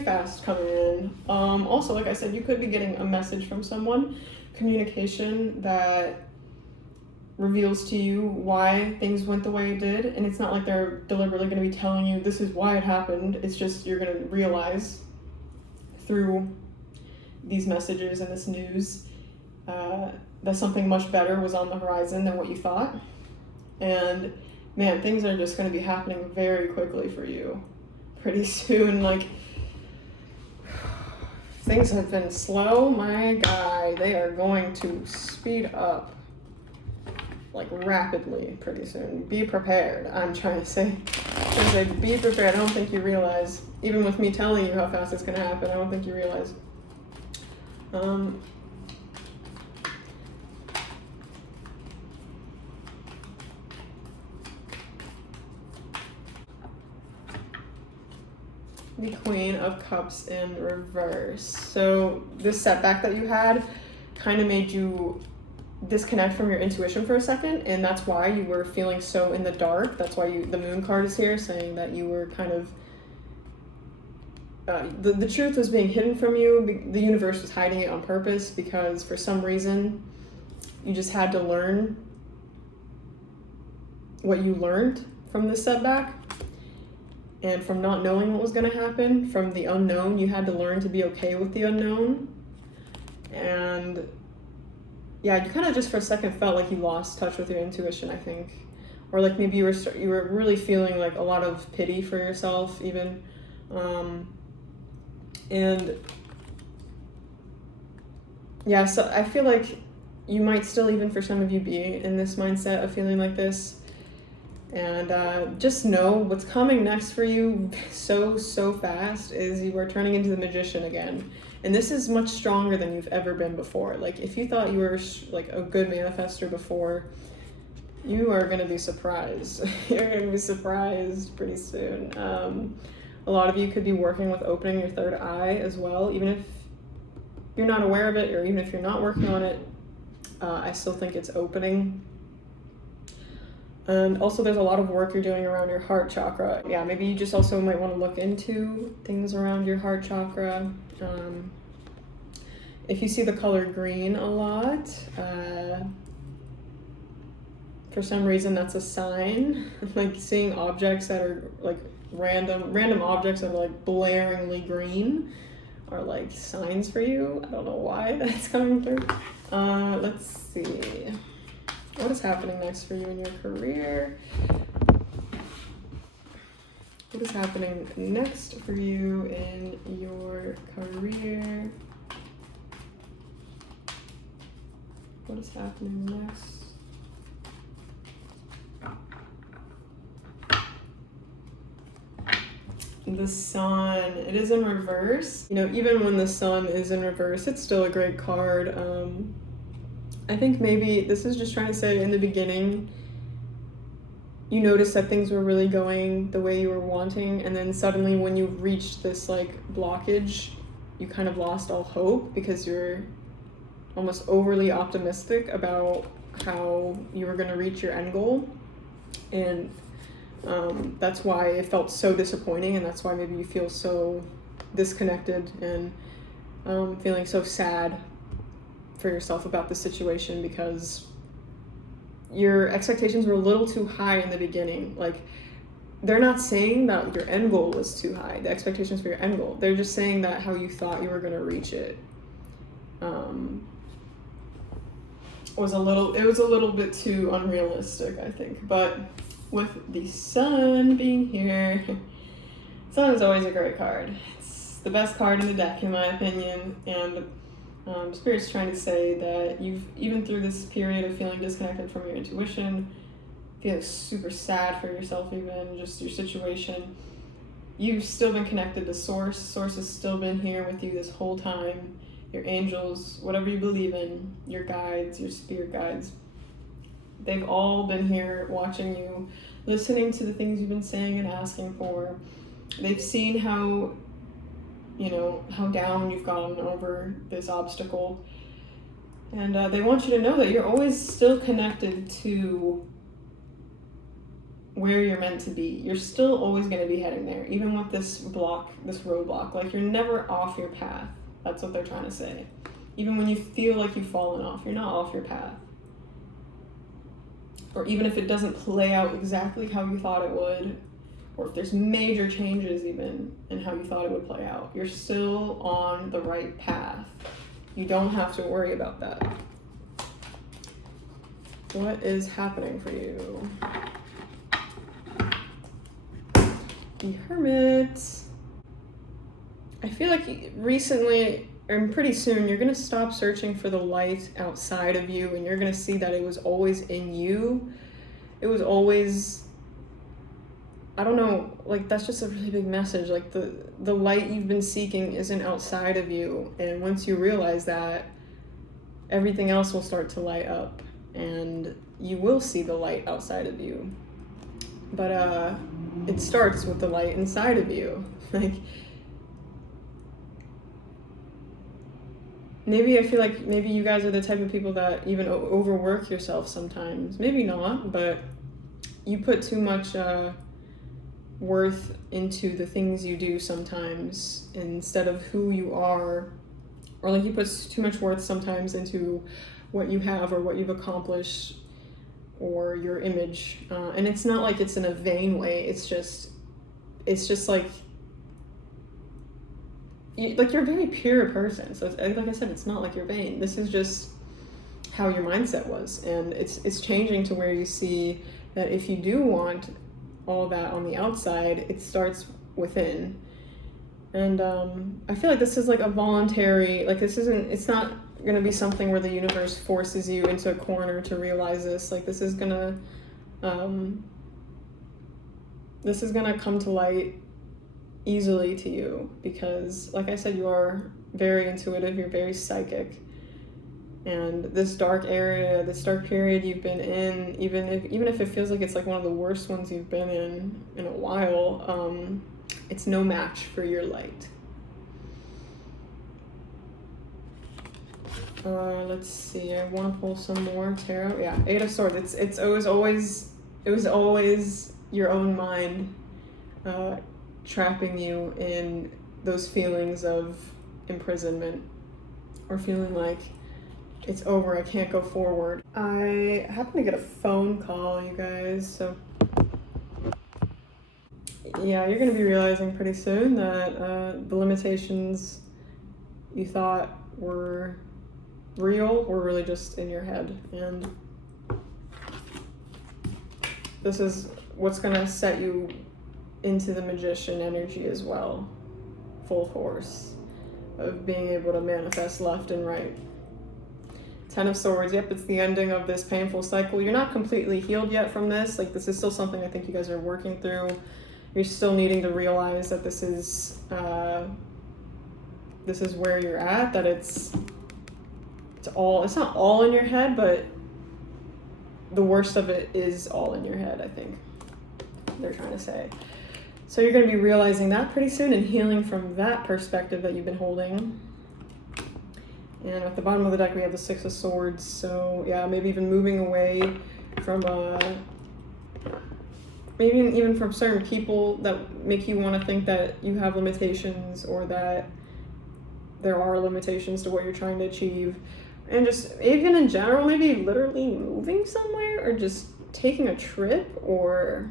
fast coming in. Also, like I said, you could be getting a message from someone, communication that reveals to you why things went the way it did. And it's not like they're deliberately going to be telling you this is why it happened. It's just you're going to realize through these messages and this news that something much better was on the horizon than what you thought. And man, things are just going to be happening very quickly for you pretty soon. Like, things have been slow, my guy, they are going to speed up like rapidly pretty soon. Be prepared, I'm trying to say. Be prepared. I don't think you realize, even with me telling you how fast it's going to happen, I don't think you realize. The Queen of Cups in reverse. So this setback that you had kind of made you disconnect from your intuition for a second, and that's why you were feeling so in the dark. That's why the Moon card is here, saying that you were kind of the truth was being hidden from you. The universe was hiding it on purpose because for some reason you just had to learn what you learned from this setback. And from not knowing what was going to happen, from the unknown, you had to learn to be okay with the unknown. And yeah, you kind of just for a second felt like you lost touch with your intuition, I think. Or like maybe you were really feeling like a lot of pity for yourself even. And yeah, so I feel like you might still, even for some of you, be in this mindset of feeling like this. And just know what's coming next for you so fast is you are turning into the Magician again. And this is much stronger than you've ever been before. Like if you thought you were like a good manifester before, you are going to be surprised. You're going to be surprised pretty soon. A lot of you could be working with opening your third eye as well, even if you're not aware of it, or even if you're not working on it. I still think it's opening. And also there's a lot of work you're doing around your heart chakra. Yeah, maybe you just also might want to look into things around your heart chakra. If you see the color green a lot, for some reason that's a sign. Like seeing objects that are like random objects that are like blaringly green are like signs for you. I don't know why that's coming through. Let's see. What is happening next for you in your career? What is happening next for you in your career? What is happening next? The Sun. It is in reverse. You know, even when the Sun is in reverse, it's still a great card. I think maybe this is just trying to say in the beginning, you noticed that things were really going the way you were wanting, and then suddenly when you reached this like blockage, you kind of lost all hope because you're almost overly optimistic about how you were going to reach your end goal. And that's why it felt so disappointing, and that's why maybe you feel so disconnected and feeling so sad for yourself about the situation, because your expectations were a little too high in the beginning. Like, they're not saying that your end goal was too high, the expectations for your end goal. They're just saying that how you thought you were going to reach it was a little bit too unrealistic, I think. But with the Sun being here, Sun is always a great card. It's the best card in the deck, in my opinion, and Spirit's trying to say that you've, even through this period of feeling disconnected from your intuition, feeling super sad for yourself, even just your situation, you've still been connected to Source. Source has still been here with you this whole time. Your angels, whatever you believe in, your guides, your spirit guides, they've all been here watching you, listening to the things you've been saying and asking for. They've seen how down you've gone over this obstacle. And they want you to know that you're always still connected to where you're meant to be. You're still always going to be heading there, even with this roadblock. Like, you're never off your path. That's what they're trying to say. Even when you feel like you've fallen off, you're not off your path. Or even if it doesn't play out exactly how you thought it would, or if there's major changes even in how you thought it would play out, you're still on the right path. You don't have to worry about that. What is happening for you? The Hermit. I feel like recently and pretty soon you're going to stop searching for the light outside of you, and you're going to see that it was always in you. It was always, I don't know, like that's just a really big message. Like the light you've been seeking isn't outside of you, and once you realize that, everything else will start to light up, and you will see the light outside of you. But it starts with the light inside of you. Like, maybe I feel like maybe you guys are the type of people that even overwork yourself sometimes. Maybe not, but you put too much worth into the things you do sometimes instead of who you are. Or like you put too much worth sometimes into what you have or what you've accomplished or your image. And it's not like it's in a vain way. It's just like, you're a very pure person. So like I said, it's not like you're vain. This is just how your mindset was. And it's changing to where you see that if you do want all that on the outside, it starts within. And I feel like this is like a voluntary, like it's not going to be something where the universe forces you into a corner to realize this. Like this is going to come to light easily to you because, like I said, you are very intuitive, you're very psychic. And this dark area, this dark period you've been in, even if it feels like it's like one of the worst ones you've been in a while, it's no match for your light. Let's see. I want to pull some more tarot. Yeah, Eight of Swords. It was always your own mind trapping you in those feelings of imprisonment or feeling like it's over, I can't go forward. I happen to get a phone call, you guys, so yeah, you're going to be realizing pretty soon that the limitations you thought were real were really just in your head. And this is what's going to set you into the magician energy as well. Full force of being able to manifest left and right. Ten of Swords, yep, it's the ending of this painful cycle. You're not completely healed yet from this. Like, this is still something I think you guys are working through. You're still needing to realize that this is where you're at, that it's not all in your head, but the worst of it is all in your head, I think they're trying to say. So you're going to be realizing that pretty soon and healing from that perspective that you've been holding. And at the bottom of the deck, we have the Six of Swords. So yeah, maybe even moving away from, maybe even from certain people that make you want to think that you have limitations or that there are limitations to what you're trying to achieve. And just even in general, maybe literally moving somewhere or just taking a trip or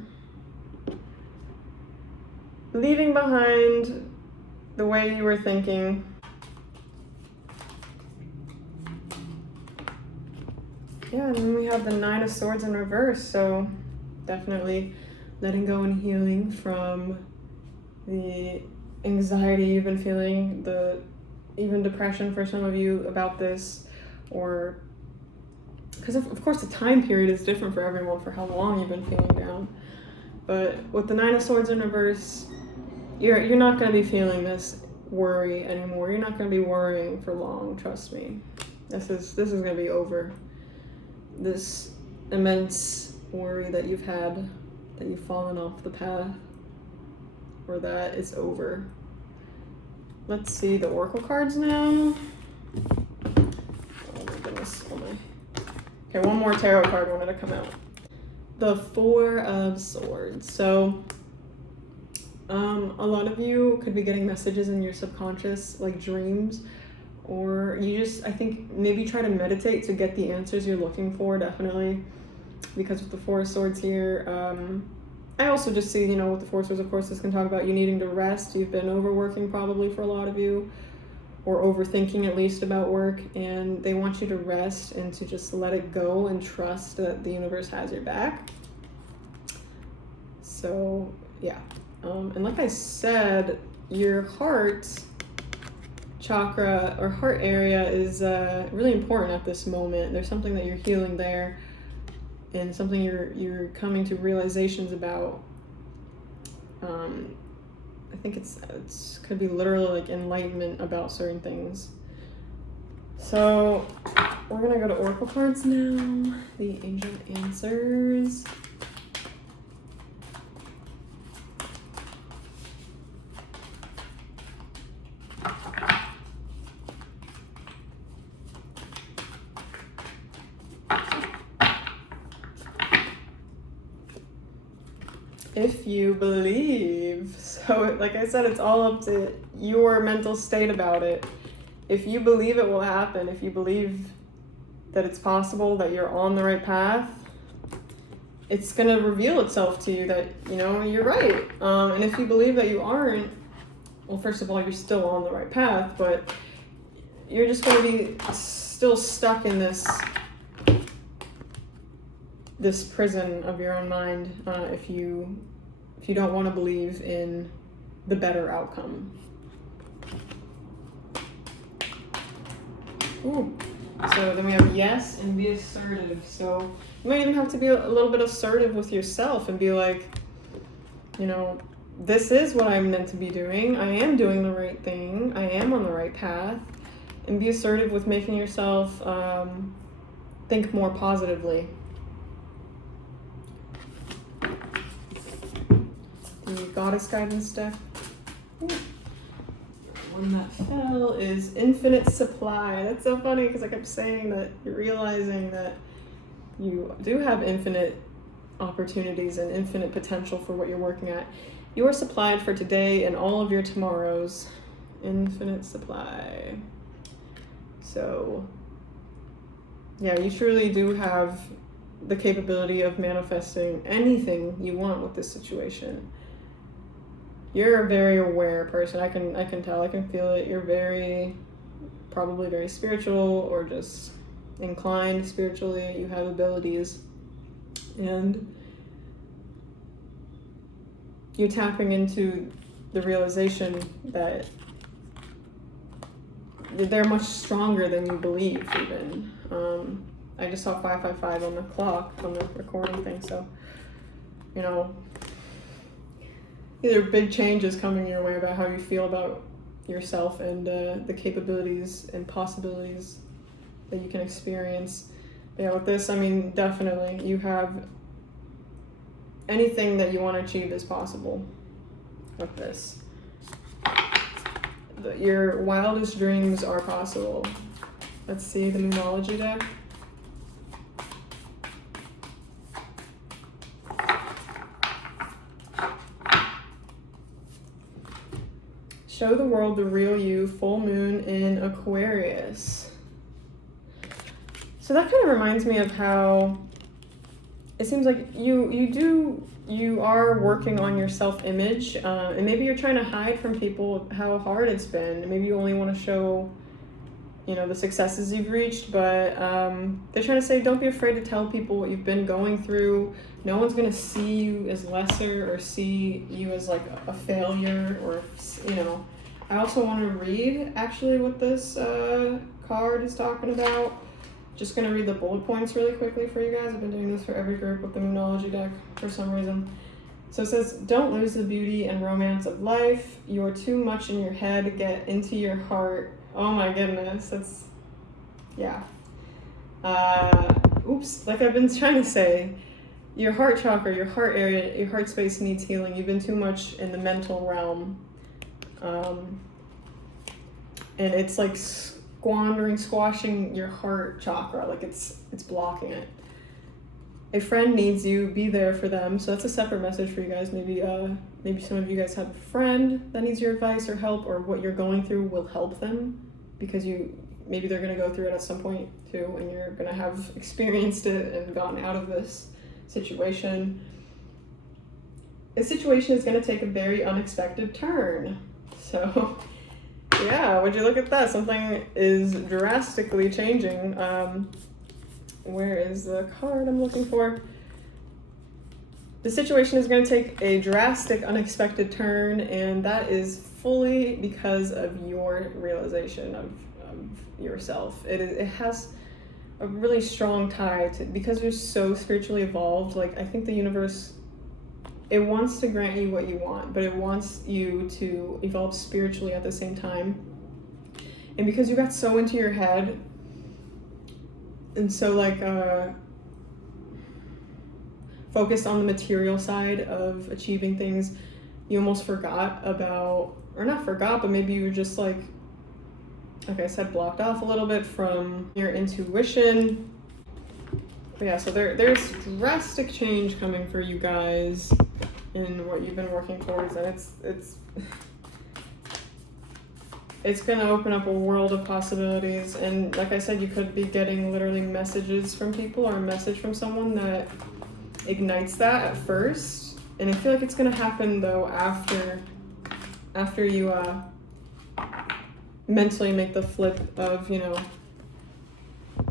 leaving behind the way you were thinking. Yeah, and then we have the Nine of Swords in reverse, so definitely letting go and healing from the anxiety you've been feeling, even depression for some of you about this, or because of course the time period is different for everyone for how long you've been feeling down. But with the Nine of Swords in reverse, you're not going to be feeling this worry anymore. You're not going to be worrying for long, trust me. This is going to be over. This immense worry that you've had, that you've fallen off the path, or that is over. Let's see the Oracle cards now. Oh my goodness. Okay, one more tarot card wanted to come out. The Four of Swords. So a lot of you could be getting messages in your subconscious, like dreams, or you just, I think, maybe try to meditate to get the answers you're looking for, definitely. Because with the Four of Swords here, I also just see, with the Four of Swords, of course, this can talk about you needing to rest. You've been overworking probably for a lot of you, or overthinking at least about work, and they want you to rest and to just let it go and trust that the universe has your back. So, yeah. And like I said, your heart chakra or heart area is really important at this moment. There's something that you're healing there, and something you're coming to realizations about. I think it's could be literally like enlightenment about certain things. So we're gonna go to Oracle cards now. The Angel Answers. If you believe. So like I said, it's all up to your mental state about it. If you believe it will happen, if you believe that it's possible, that you're on the right path, it's going to reveal itself to you that, you know, you're right. And if you believe that you aren't, well, first of all, you're still on the right path, but you're just going to be still stuck in this prison of your own mind if you don't want to believe in the better outcome. Ooh. So then we have yes and be assertive. So you might even have to be a little bit assertive with yourself and be like, you know, this is what I'm meant to be doing. I am doing the right thing. I am on the right path. And be assertive with making yourself think more positively. The Goddess Guidance deck. Ooh. One that fell is Infinite Supply. That's so funny because I kept saying that you're realizing that you do have infinite opportunities and infinite potential for what you're working at. You are supplied for today and all of your tomorrows. Infinite supply. So, yeah, you truly do have the capability of manifesting anything you want with this situation. You're a very aware person. I can tell. I can feel it. You're probably very spiritual or just inclined spiritually. You have abilities. And you're tapping into the realization that they're much stronger than you believe, even. I just saw 555 on the clock, on the recording thing, so, you know, these are big changes coming your way about how you feel about yourself and the capabilities and possibilities that you can experience. Yeah, with this, I mean, definitely, you have anything that you want to achieve is possible with this. Your wildest dreams are possible. Let's see the numerology deck. Show the world the real you, full moon in Aquarius. So that kind of reminds me of how it seems like you are working on your self-image, and maybe you're trying to hide from people how hard it's been. Maybe you only want to show, you know, the successes you've reached, but they're trying to say, don't be afraid to tell people what you've been going through. No one's going to see you as lesser or see you as like a failure, or, you know. I also want to read actually what this card is talking about. Just going to read the bullet points really quickly for you guys. I've been doing this for every group with the Moonology deck for some reason. So it says, don't lose the beauty and romance of life. You're too much in your head. Get into your heart. Oh my goodness. That's, yeah. Oops. Like I've been trying to say, your heart chakra, your heart area, your heart space needs healing. You've been too much in the mental realm. And it's like squashing your heart chakra, like it's blocking it. A friend needs you, be there for them. So that's a separate message for you guys. Maybe some of you guys have a friend that needs your advice or help, or what you're going through will help them, because maybe they're going to go through it at some point too, and you're going to have experienced it and gotten out of this situation. This situation is going to take a very unexpected turn. So yeah, would you look at that? Something is drastically changing. Where is the card I'm looking for? the situation is going to take a drastic, unexpected turn, and that is fully because of your realization of yourself. It has a really strong tie to, because you're so spiritually evolved. Like, I think the universe, it wants to grant you what you want, but it wants you to evolve spiritually at the same time. And because you got so into your head and so like focused on the material side of achieving things, you almost forgot about, or not forgot, but maybe you were just like I said, blocked off a little bit from your intuition. But yeah, so there's drastic change coming for you guys in what you've been working towards, and it's gonna open up a world of possibilities. And like I said, you could be getting literally messages from people, or a message from someone that ignites that at first. And I feel like it's gonna happen though after you mentally make the flip of,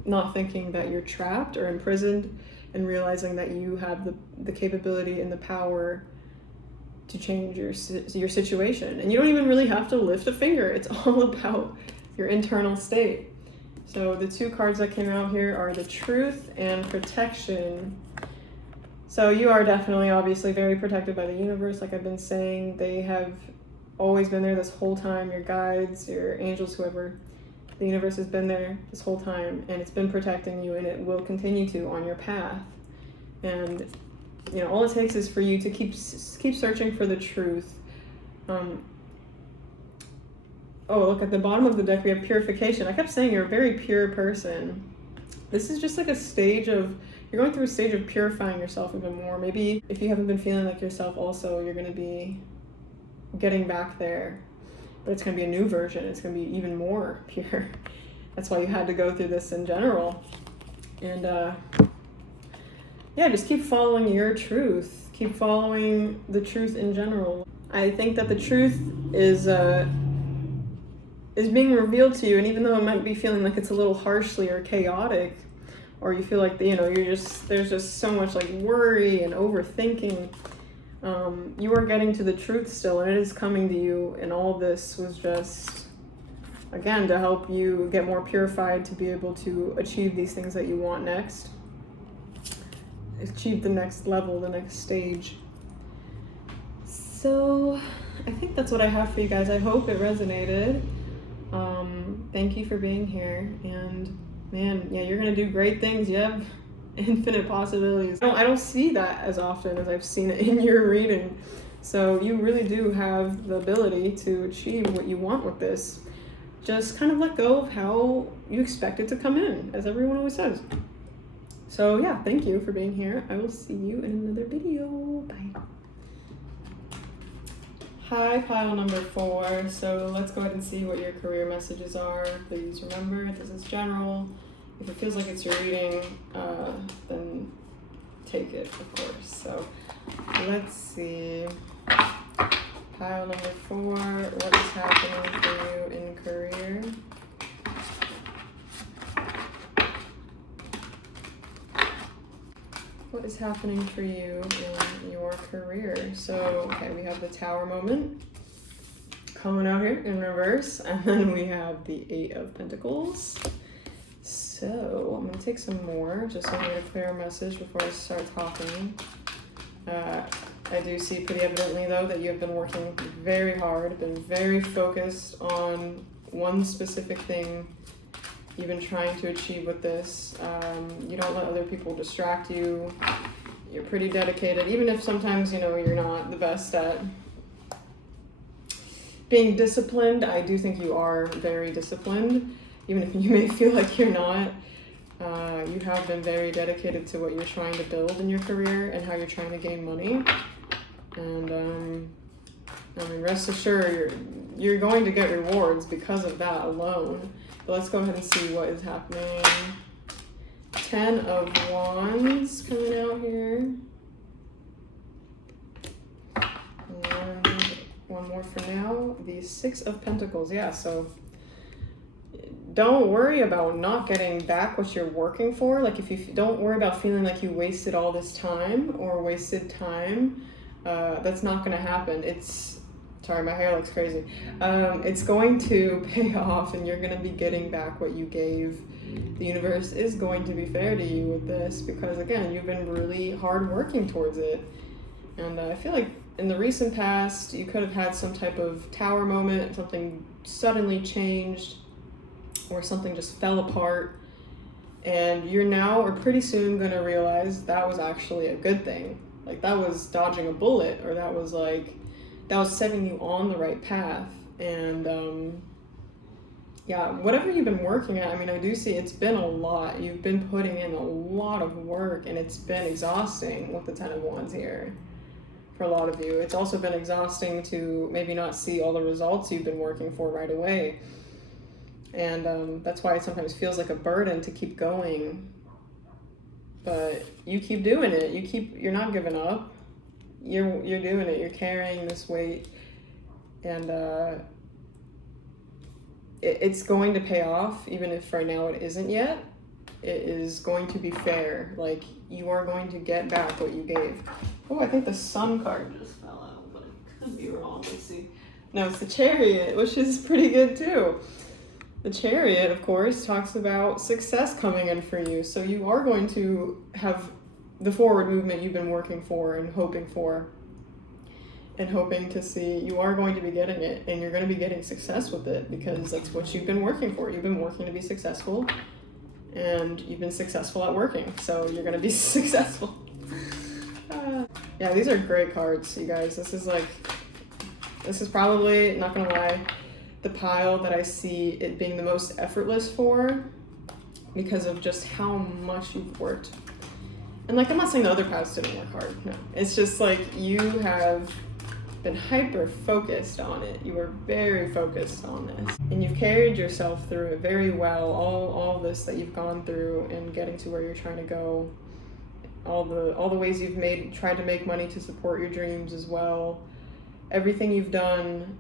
not thinking that you're trapped or imprisoned, and realizing that you have the capability and the power to change your situation. And you don't even really have to lift a finger. It's all about your internal state. So the two cards that came out here are the Truth and Protection. So you are definitely, obviously, very protected by the universe. Like I've been saying, they have always been there this whole time. Your guides, your angels, whoever, the universe has been there this whole time, and it's been protecting you, and it will continue to on your path. And all it takes is for you to keep searching for the truth. Oh, look, at the bottom of the deck we have Purification. I kept saying you're a very pure person. This is just like a stage of, you're going through a stage of purifying yourself even more. Maybe if you haven't been feeling like yourself also, you're going to be getting back there, but it's going to be a new version. It's going to be even more pure. That's why you had to go through this in general. And just keep following your truth. Keep following the truth in general. I think that the truth is being revealed to you, and even though it might be feeling like it's a little harshly or chaotic, or you feel like there's just so much like worry and overthinking, you are getting to the truth still, and it is coming to you. And all this was just, again, to help you get more purified, to be able to achieve these things that you want next, achieve the next level, the next stage. So I think that's what I have for you guys. I hope it resonated. Thank you for being here, and man, yeah, you're gonna do great things. You have infinite possibilities. I don't see that as often as I've seen it in your reading. So you really do have the ability to achieve what you want with this. Just kind of let go of how you expect it to come in, as everyone always says. So yeah, thank you for being here. I will see you in another video. Bye. Hi, pile number 4. So let's go ahead and see what your career messages are. Please remember, this is general. If it feels like it's your reading, then take it, of course. So let's see. Pile number 4, what is happening for you in career? What is happening for you in your career? So, okay, we have the Tower moment coming out here in reverse, and then we have the 8 of Pentacles. So I'm going to take some more, just so I get a clear message before I start talking. I do see pretty evidently, though, that you have been working very hard, been very focused on one specific thing you've been trying to achieve with this. You don't let other people distract you. You're pretty dedicated, even if sometimes, you're not the best at being disciplined. I do think you are very disciplined. Even if you may feel like you're not, you have been very dedicated to what you're trying to build in your career and how you're trying to gain money. And rest assured, you're going to get rewards because of that alone. But let's go ahead and see what is happening. 10 of Wands coming out here. And one more for now. The 6 of Pentacles. Yeah, so don't worry about not getting back what you're working for. Like, if you don't worry about feeling like you wasted all this time or wasted time, that's not going to happen. Sorry, my hair looks crazy. It's going to pay off, and you're going to be getting back what you gave. The universe is going to be fair to you with this because, again, you've been really hard working towards it. And I feel like in the recent past, you could have had some type of tower moment, something suddenly changed, or something just fell apart. And you're now, or pretty soon, going to realize that was actually a good thing. Like, that was dodging a bullet, or that was setting you on the right path. And yeah, whatever you've been working at, I mean, I do see it's been a lot. You've been putting in a lot of work, and it's been exhausting with the 10 of Wands here for a lot of you. It's also been exhausting to maybe not see all the results you've been working for right away. And that's why it sometimes feels like a burden to keep going. But you keep doing it. You're not giving up. You're doing it. You're carrying this weight. And it's going to pay off, even if right now it isn't yet. It is going to be fair. Like, you are going to get back what you gave. Oh, I think the Sun card just fell out, but it could be wrong. Let's see. No, it's the Chariot, which is pretty good too. The Chariot, of course, talks about success coming in for you. So you are going to have the forward movement you've been working for and hoping for. And hoping to see, you are going to be getting it, and you're going to be getting success with it because that's what you've been working for. You've been working to be successful, and you've been successful at working, so you're going to be successful. Yeah, these are great cards, you guys. This is probably, not going to lie, the pile that I see it being the most effortless for because of just how much you've worked. And like, I'm not saying the other piles didn't work hard. No, it's just like you have been hyper focused on it. You were very focused on this, and you've carried yourself through it very well. All this that you've gone through and getting to where you're trying to go. All the ways you've tried to make money to support your dreams as well. Everything you've done,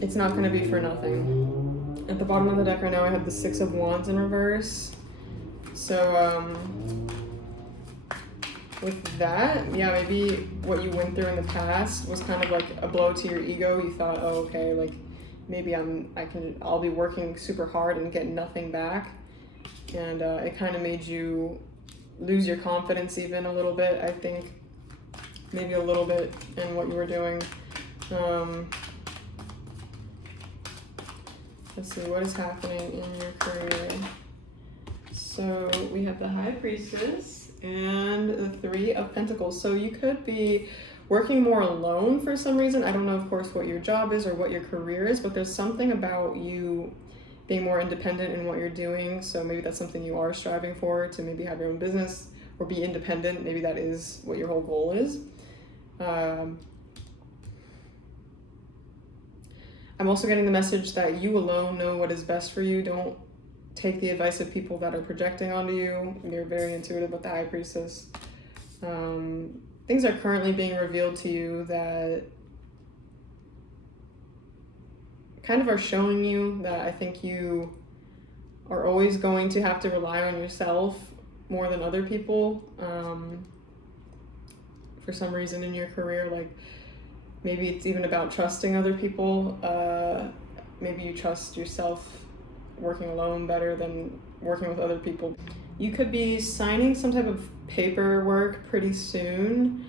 it's not going to be for nothing. At the bottom of the deck right now, I have the 6 of Wands in reverse. So, with that, yeah, maybe what you went through in the past was kind of like a blow to your ego. You thought, oh, okay, like maybe I'll be working super hard and get nothing back. And it kind of made you lose your confidence even a little bit, I think. Maybe a little bit in what you were doing. Let's see, what is happening in your career? So we have the High Priestess and the 3 of Pentacles. So you could be working more alone for some reason. I don't know, of course, what your job is or what your career is, but there's something about you being more independent in what you're doing. So maybe that's something you are striving for, to maybe have your own business or be independent. Maybe that is what your whole goal is. I'm also getting the message that you alone know what is best for you. Don't take the advice of people that are projecting onto you. You're very intuitive with the High Priestess. Things are currently being revealed to you that kind of are showing you that I think you are always going to have to rely on yourself more than other people for some reason in your career. Like, maybe it's even about trusting other people. Maybe you trust yourself working alone better than working with other people. You could be signing some type of paperwork pretty soon.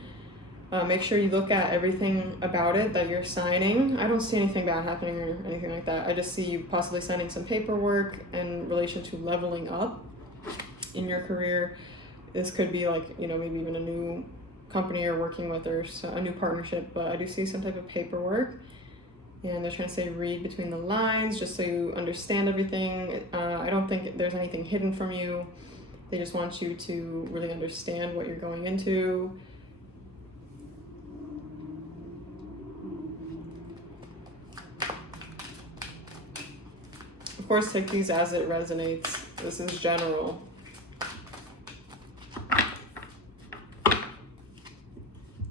Make sure you look at everything about it that you're signing. I don't see anything bad happening or anything like that. I just see you possibly signing some paperwork in relation to leveling up in your career. This could be like, you know, maybe even a new company you're working with or a new partnership, but I do see some type of paperwork. And they're trying to say read between the lines just so you understand everything. I don't think there's anything hidden from you. They just want you to really understand what you're going into. Of course, take these as it resonates. This is general.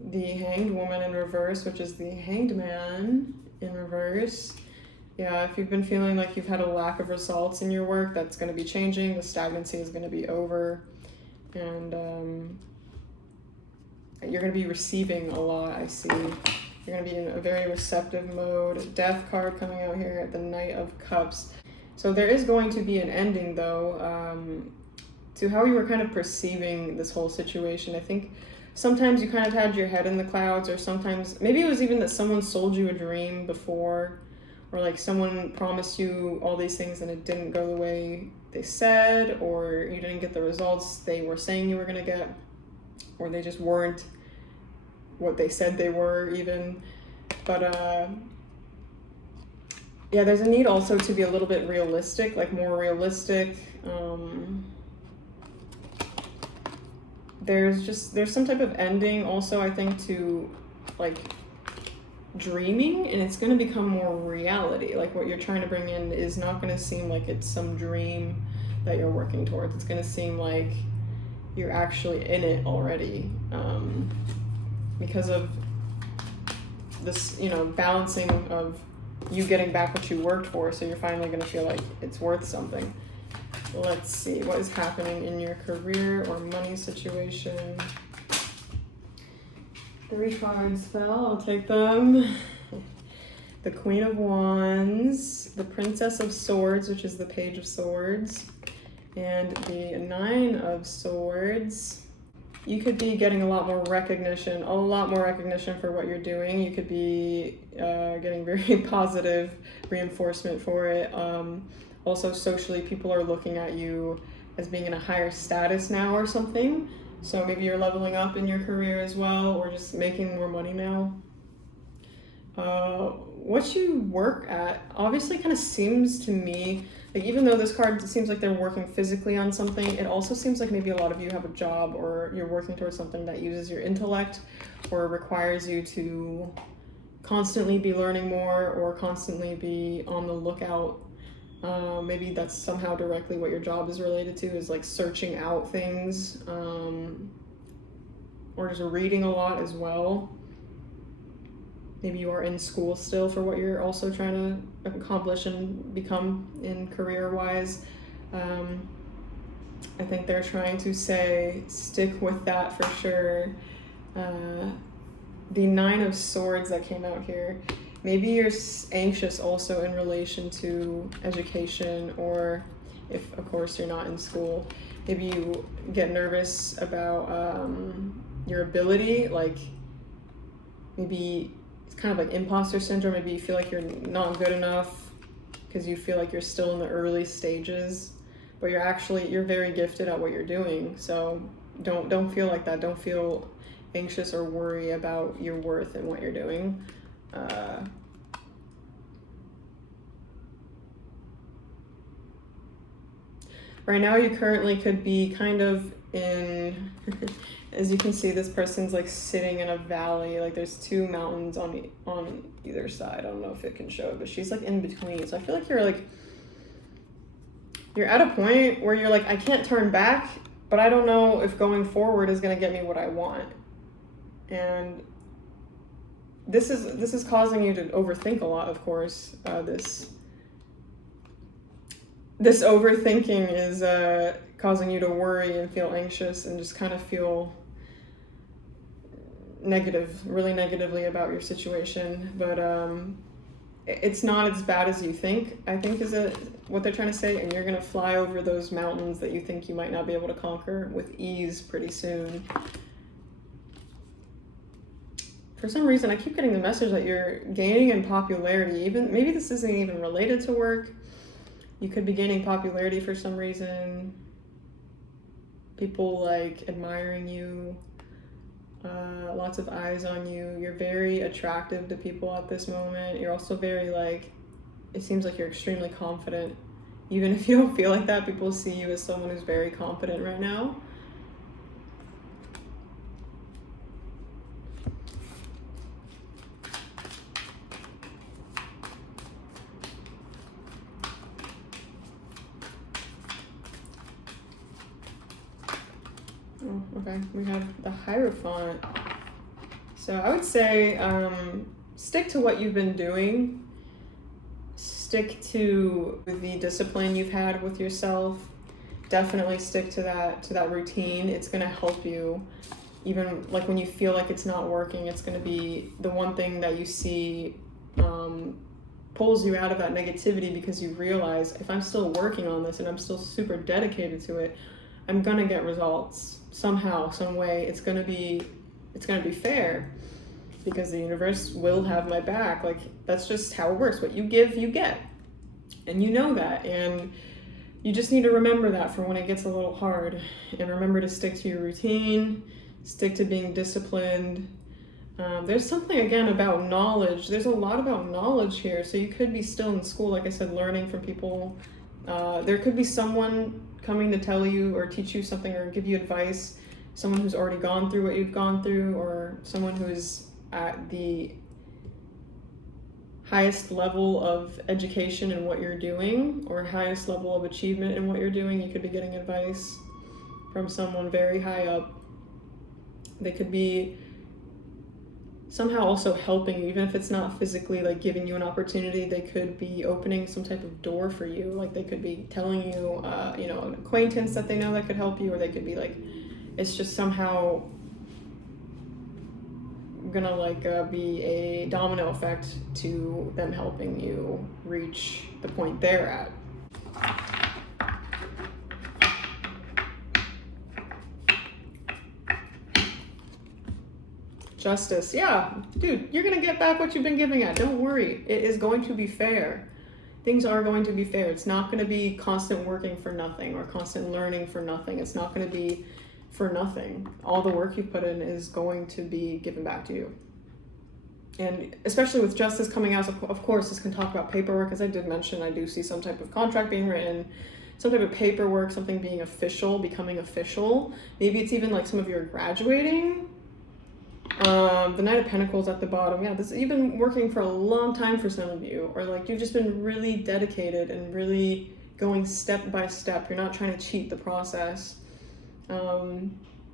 The Hanged Woman in reverse, which is the Hanged Man in reverse. Yeah, if you've been feeling like you've had a lack of results in your work, that's going to be changing. The stagnancy is going to be over. And you're going to be receiving a lot, I see. You're going to be in a very receptive mode. Death card coming out here at the Knight of Cups. So there is going to be an ending, though, to how you were kind of perceiving this whole situation. I think sometimes you kind of had your head in the clouds, or sometimes maybe it was even that someone sold you a dream before, or like someone promised you all these things and it didn't go the way they said, or you didn't get the results they were saying you were going to get, or they just weren't what they said they were even. But yeah, there's a need also to be a little bit realistic, like more realistic. There's some type of ending also, I think, to like dreaming, and it's going to become more reality. Like what you're trying to bring in is not going to seem like it's some dream that you're working towards. It's going to seem like you're actually in it already, because of this, you know, balancing of you getting back what you worked for. So you're finally going to feel like it's worth something. Let's see what is happening in your career or money situation. 3 cards fell, I'll take them. The Queen of Wands, the Princess of Swords, which is the Page of Swords, and the 9 of Swords. You could be getting a lot more recognition for what you're doing. You could be getting very positive reinforcement for it. Also, socially, people are looking at you as being in a higher status now or something. So maybe you're leveling up in your career as well, or just making more money now. What you work at obviously kind of seems to me, like even though this card seems like they're working physically on something, it also seems like maybe a lot of you have a job or you're working towards something that uses your intellect or requires you to constantly be learning more or constantly be on the lookout. Maybe that's somehow directly what your job is related to, is like searching out things, or just reading a lot as well. Maybe you are in school still for what you're also trying to accomplish and become in career-wise. I think they're trying to say, stick with that for sure. The 9 of Swords that came out here. Maybe you're anxious also in relation to education, or if, of course, you're not in school. Maybe you get nervous about your ability, like maybe it's kind of like imposter syndrome. Maybe you feel like you're not good enough because you feel like you're still in the early stages, but you're very gifted at what you're doing. So don't feel like that. Don't feel anxious or worry about your worth and what you're doing. Right now, you currently could be kind of in, as you can see, this person's like sitting in a valley. Like there's 2 mountains on either side. I don't know if it can show, but she's like in between. So I feel like you're at a point where you're like, I can't turn back, but I don't know if going forward is going to get me what I want. And this is causing you to overthink a lot, of course. This overthinking is causing you to worry and feel anxious and just kind of feel really negatively about your situation. But it's not as bad as you think, I think is what they're trying to say. And you're going to fly over those mountains that you think you might not be able to conquer with ease pretty soon. For some reason, I keep getting the message that you're gaining in popularity. Even maybe this isn't even related to work. You could be gaining popularity for some reason. People like admiring you. Lots of eyes on you. You're very attractive to people at this moment. You're also very it seems like you're extremely confident. Even if you don't feel like that, people see you as someone who's very confident right now. Oh, okay, we have the Hierophant. So I would say stick to what you've been doing. stick to the discipline you've had with yourself. Definitely stick to that routine. It's going to help you. Even like when you feel like it's not working, it's going to be the one thing that you see pulls you out of that negativity, because you realize, if I'm still working on this and I'm still super dedicated to it, I'm going to get results somehow, some way. It's going to be fair, because the universe will have my back. Like, that's just how it works. What you give, you get. And you know that. And you just need to remember that for when it gets a little hard. And remember to stick to your routine, stick to being disciplined. There's something, again, about knowledge. There's a lot about knowledge here. So you could be still in school, like I said, learning from people. There could be someone coming to tell you or teach you something or give you advice, someone who's already gone through what you've gone through, or someone who's at the highest level of education in what you're doing, or highest level of achievement in what you're doing. You could be getting advice from someone very high up. They could be somehow also helping you, even if it's not physically like giving you an opportunity. They could be opening some type of door for you. Like, they could be telling you, an acquaintance that they know that could help you, or they could be like, it's just somehow gonna be a domino effect to them helping you reach the point they're at. Justice. Yeah, dude, you're gonna get back what you've been giving at. Don't worry. It is going to be fair. Things are going to be fair. It's not going to be constant working for nothing or constant learning for nothing. It's not going to be for nothing. All the work you put in is going to be given back to you. And especially with justice coming out, of course, this can talk about paperwork. As I did mention, I do see some type of contract being written, some type of paperwork, something being official, becoming official. Maybe it's even like some of your graduating. The Knight of Pentacles at the bottom. Yeah, you've been working for a long time for some of you, or like you've just been really dedicated and really going step by step. You're not trying to cheat the process. Even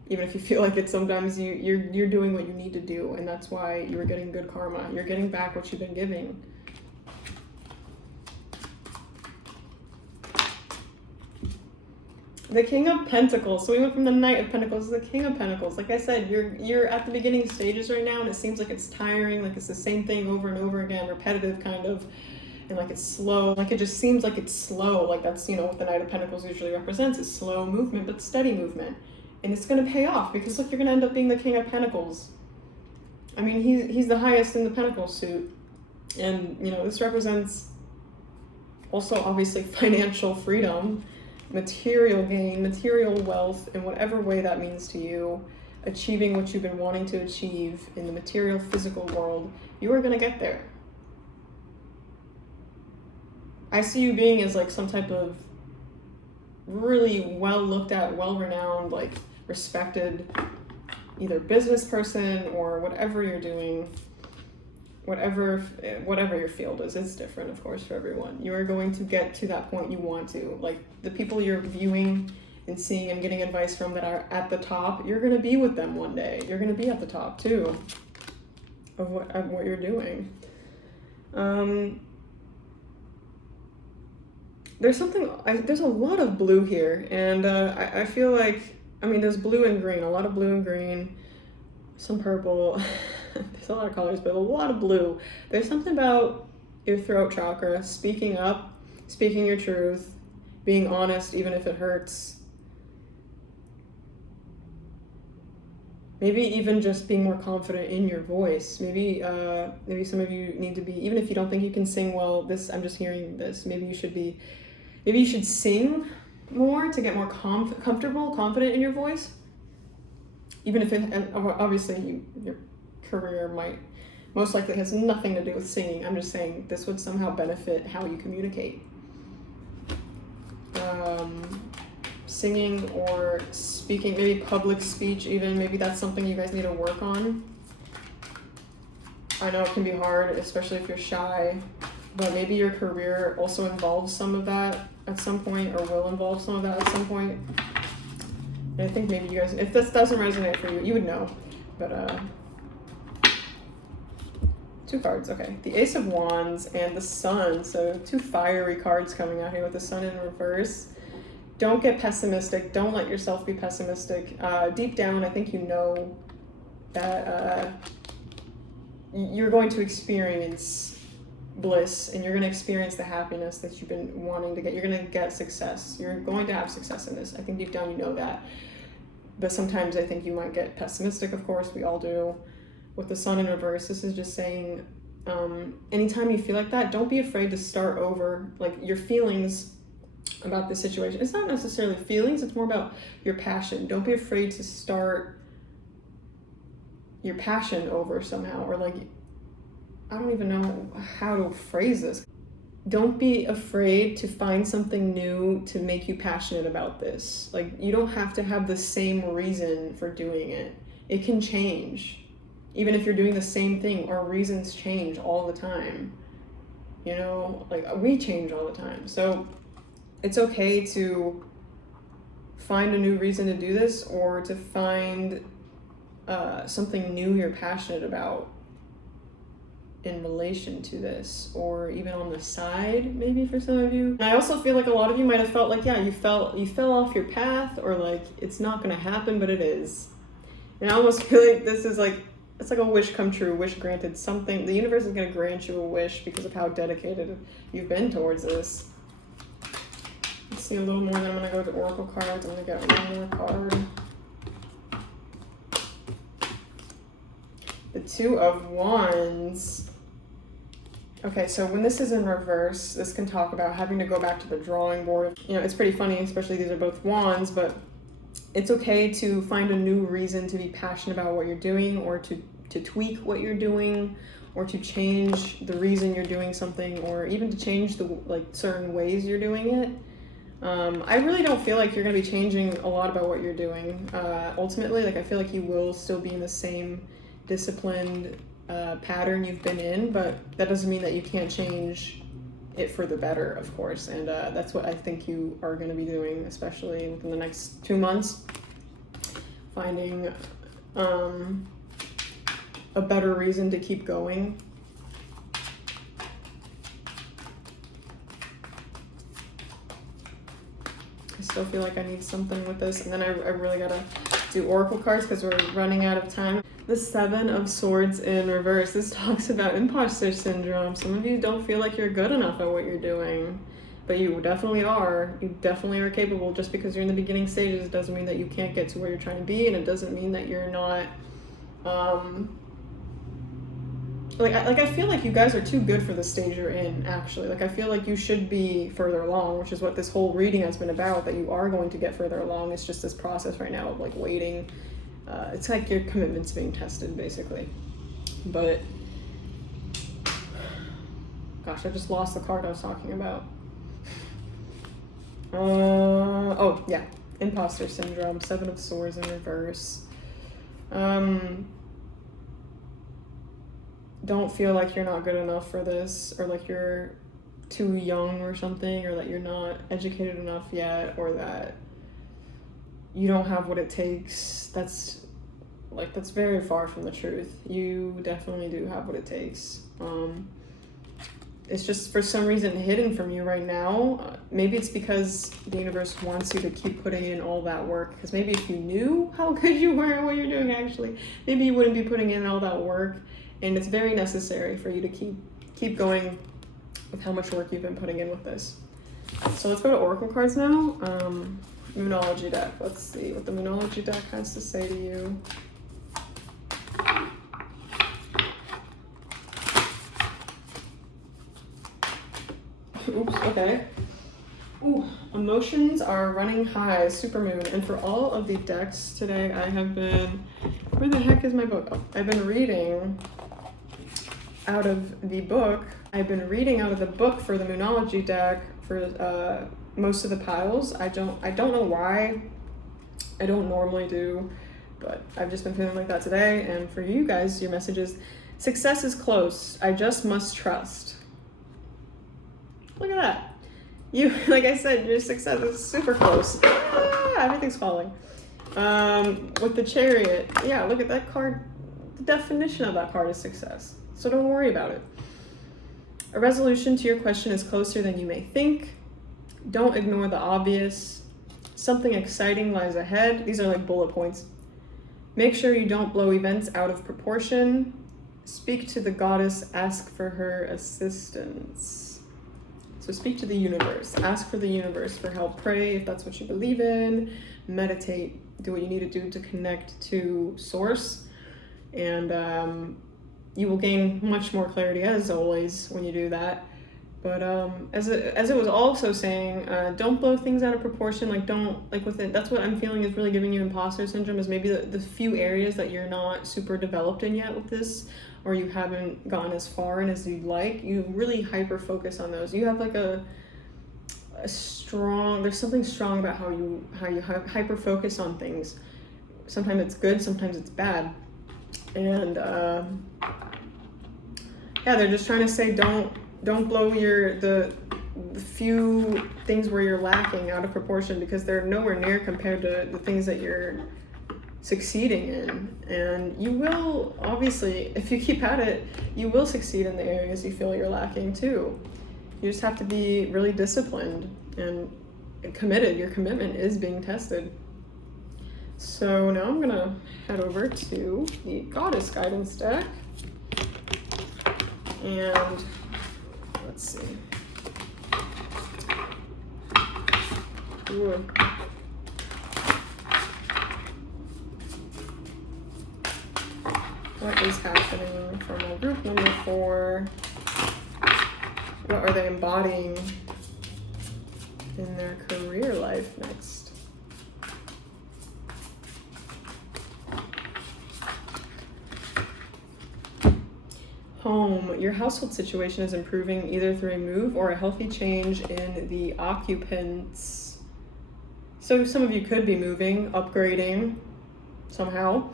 if you feel like it sometimes, you're doing what you need to do, and that's why you're getting good karma. You're getting back what you've been giving. The King of Pentacles. So we went from the Knight of Pentacles to the King of Pentacles. Like I said, you're at the beginning stages right now, and it seems like it's tiring, like it's the same thing over and over again, repetitive kind of, and like it's slow. Like it just seems like it's slow. Like that's, what the Knight of Pentacles usually represents, is slow movement, but steady movement. And it's going to pay off, because look, you're going to end up being the King of Pentacles. I mean, he's the highest in the Pentacle suit. And, this represents also obviously financial freedom, material gain, material wealth, in whatever way that means to you, achieving what you've been wanting to achieve in the material, physical world. You are going to get there. I see you being as like some type of really well looked at, well renowned, like respected, either business person or whatever you're doing, whatever your field is. It's different, of course, for everyone. You are going to get to that point you want to. Like the people you're viewing and seeing and getting advice from that are at the top, you're going to be with them one day. You're going to be at the top too of what you're doing. There's a lot of blue here, and I feel like, there's blue and green, a lot of blue and green, some purple. There's a lot of colors, but a lot of blue. There's something about your throat chakra, speaking up, speaking your truth, being honest even if it hurts. Maybe even just being more confident in your voice. Maybe some of you need to be, even if you don't think you can sing well, I'm just hearing this, maybe you should sing more to get more confident in your voice. Even if obviously your career might most likely has nothing to do with singing. I'm just saying this would somehow benefit how you communicate. Singing or speaking, maybe public speech even, maybe that's something you guys need to work on. I know it can be hard, especially if you're shy, but maybe your career also involves some of that at some point, or will involve some of that at some point. And I think maybe you guys, if this doesn't resonate for you, you would know, but Two cards, okay. The Ace of Wands and the Sun. So 2 fiery cards coming out here with the Sun in reverse. Don't get pessimistic. Don't let yourself be pessimistic. Deep down, I think you know that you're going to experience bliss, and you're going to experience the happiness that you've been wanting to get. You're going to get success. You're going to have success in this. I think deep down you know that. But sometimes I think you might get pessimistic, of course. We all do. With the Sun in reverse, this is just saying, anytime you feel like that, don't be afraid to start over. Like, your feelings about the situation. It's not necessarily feelings, it's more about your passion. Don't be afraid to start your passion over somehow, or like, I don't even know how to phrase this. Don't be afraid to find something new to make you passionate about this. Like, you don't have to have the same reason for doing it. It can change. Even if you're doing the same thing, our reasons change all the time. You know, like, we change all the time. So it's okay to find a new reason to do this, or to find something new you're passionate about in relation to this, or even on the side, maybe for some of you. And I also feel like a lot of you might have felt like, yeah, you fell off your path, or like it's not gonna happen, but it is. And I almost feel like this is like, it's like a wish come true, wish granted. Something, the universe is gonna grant you a wish because of how dedicated you've been towards this. Let's see a little more, then I'm gonna go to Oracle cards. I'm gonna get one more card. The Two of Wands. Okay, so when this is in reverse, this can talk about having to go back to the drawing board. You know, it's pretty funny, especially these are both wands, but it's okay to find a new reason to be passionate about what you're doing, or to tweak what you're doing, or to change the reason you're doing something, or even to change the like certain ways you're doing it. I really don't feel like you're going to be changing a lot about what you're doing. Ultimately, like, I feel like you will still be in the same disciplined pattern you've been in, but that doesn't mean that you can't change it for the better, of course. And that's what I think you are going to be doing, especially within the next 2 months. Finding a better reason to keep going. I still feel like I need something with this, and then I really gotta do Oracle cards because we're running out of time. The Seven of Swords in reverse. This talks about imposter syndrome. Some of you don't feel like you're good enough at what you're doing, but you definitely are. You definitely are capable. Just because you're in the beginning stages doesn't mean that you can't get to where you're trying to be, and it doesn't mean that you're not I feel like you guys are too good for the stage you're in, actually. Like, I feel like you should be further along, which is what this whole reading has been about, that you are going to get further along. It's just this process right now of like waiting. It's like your commitment's being tested, basically. But gosh, I just lost the card I was talking about. Oh yeah, imposter syndrome. Seven of Swords in reverse. Don't feel like you're not good enough for this, or like you're too young or something, or that you're not educated enough yet, or that you don't have what it takes. That's very far from the truth. You definitely do have what it takes. It's just for some reason hidden from you right now. Maybe it's because the universe wants you to keep putting in all that work, because maybe if you knew how good you were at what you're doing, actually, maybe you wouldn't be putting in all that work. And it's very necessary for you to keep going with how much work you've been putting in with this. So let's go to Oracle cards now. Moonology deck. Let's see what the Moonology deck has to say to you. Oops, okay. Ooh, emotions are running high, supermoon. And for all of the decks today, I have been, where the heck is my book? Oh, I've been reading out of the book. I've been reading out of the book for the Moonology deck for most of the piles. I don't know why. I don't normally do, but I've just been feeling like that today. And for you guys, your message is, success is close. I just must trust. Look at that. You, like I said, your success is super close. Everything's falling. With the Chariot, yeah, look at that card. The definition of that card is success. So don't worry about it. A resolution to your question is closer than you may think. Don't ignore the obvious. Something exciting lies ahead. These are like bullet points. Make sure you don't blow events out of proportion. Speak to the goddess, ask for her assistance. So speak to the universe, ask for the universe for help, pray if that's what you believe in, meditate, do what you need to do to connect to source, and you will gain much more clarity as always when you do that. But as it was also saying, don't blow things out of proportion. Like don't, like with it, that's what I'm feeling is really giving you imposter syndrome, is maybe the few areas that you're not super developed in yet with this, or you haven't gone as far in as you'd like. You really hyper focus on those. You have like a strong, there's something strong about how you hyper focus on things. Sometimes it's good, sometimes it's bad. And yeah, they're just trying to say don't blow the few things where you're lacking out of proportion, because they're nowhere near compared to the things that you're succeeding in. And you will, obviously, if you keep at it, you will succeed in the areas you feel you're lacking too. You just have to be really disciplined and committed. Your commitment is being tested. So now I'm gonna head over to the Goddess Guidance deck, and let's see. Ooh. What is happening for my group number 4? What are they embodying in their career life next? Home. Your household situation is improving either through a move or a healthy change in the occupants. So some of you could be moving, upgrading somehow.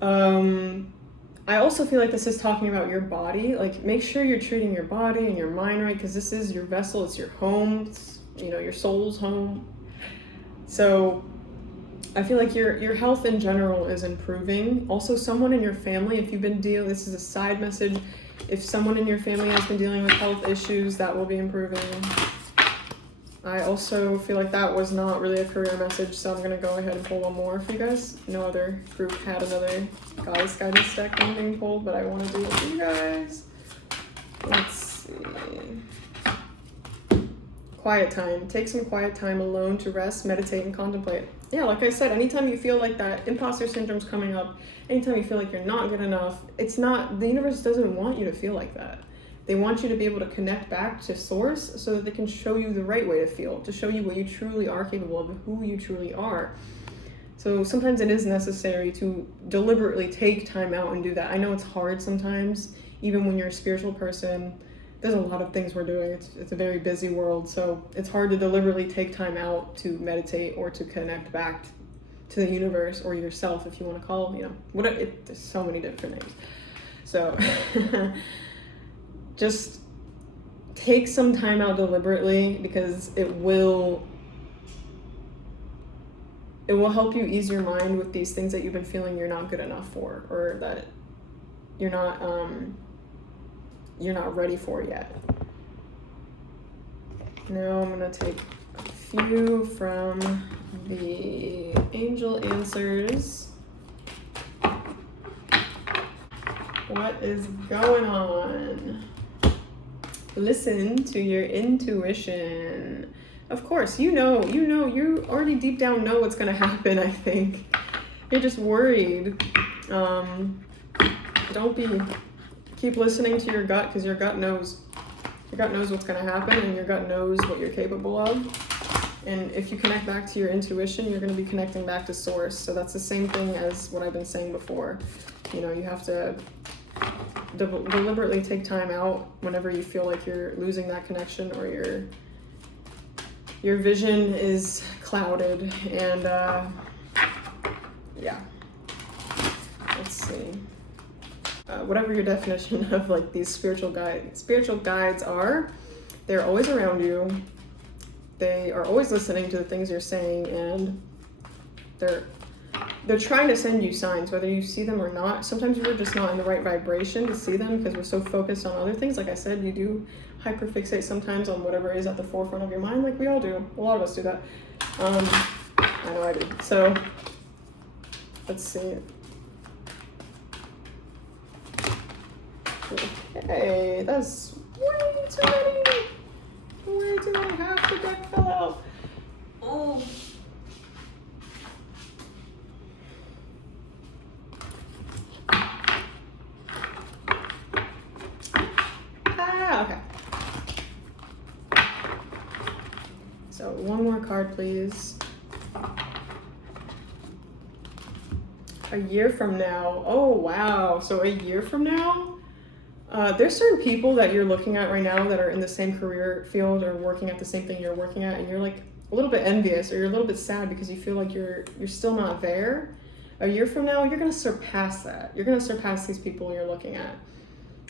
I also feel like this is talking about your body. Like, make sure you're treating your body and your mind right, because this is your vessel, it's your home, it's, you know, your soul's home. So I feel like your health in general is improving. Also, someone in your family, if you've been dealing, this is a side message, if someone in your family has been dealing with health issues, that will be improving. I also feel like that was not really a career message, so I'm going to go ahead and pull one more for you guys. No other group had another Goddess Guidance deck I'm being pulled, but I want to do it for you guys. Let's see. Quiet time. Take some quiet time alone to rest, meditate, and contemplate. Yeah, like I said, anytime you feel like that imposter syndrome's coming up, anytime you feel like you're not good enough, it's not, the universe doesn't want you to feel like that. They want you to be able to connect back to source so that they can show you the right way to feel, to show you what you truly are capable of, who you truly are. So sometimes it is necessary to deliberately take time out and do that. I know it's hard sometimes, even when you're a spiritual person. There's a lot of things we're doing. It's a very busy world, so it's hard to deliberately take time out to meditate or to connect back to the universe or yourself, if you want to call it, you know, there's so many different names. So just take some time out deliberately, because it will help you ease your mind with these things that you've been feeling you're not good enough for, or that you're not ready for yet. Now I'm gonna take a few from the angel answers. What is going on? Listen to your intuition. Of course, you already deep down know what's gonna happen, I think. You're just worried. Keep listening to your gut, because your gut knows. Your gut knows what's gonna happen, and your gut knows what you're capable of. And if you connect back to your intuition, you're gonna be connecting back to source. So that's the same thing as what I've been saying before. You know, you have to deliberately take time out whenever you feel like you're losing that connection, or your vision is clouded. And yeah, let's see. Whatever your definition of like these spiritual guides are, they're always around you. They are always listening to the things you're saying, and they're trying to send you signs, whether you see them or not. Sometimes you're just not in the right vibration to see them because we're so focused on other things. Like I said, you do hyperfixate sometimes on whatever is at the forefront of your mind, like we all do. A lot of us do that. I know I do. So let's see. Okay, that's way too many. Way too many. Half the deck fell out. Oh. Okay. So one more card, please. A year from now. Oh, wow. So a year from now, there's certain people that you're looking at right now that are in the same career field or working at the same thing you're working at, and you're like a little bit envious or you're a little bit sad because you feel like you're still not there. A year from now, you're going to surpass that. You're going to surpass these people you're looking at.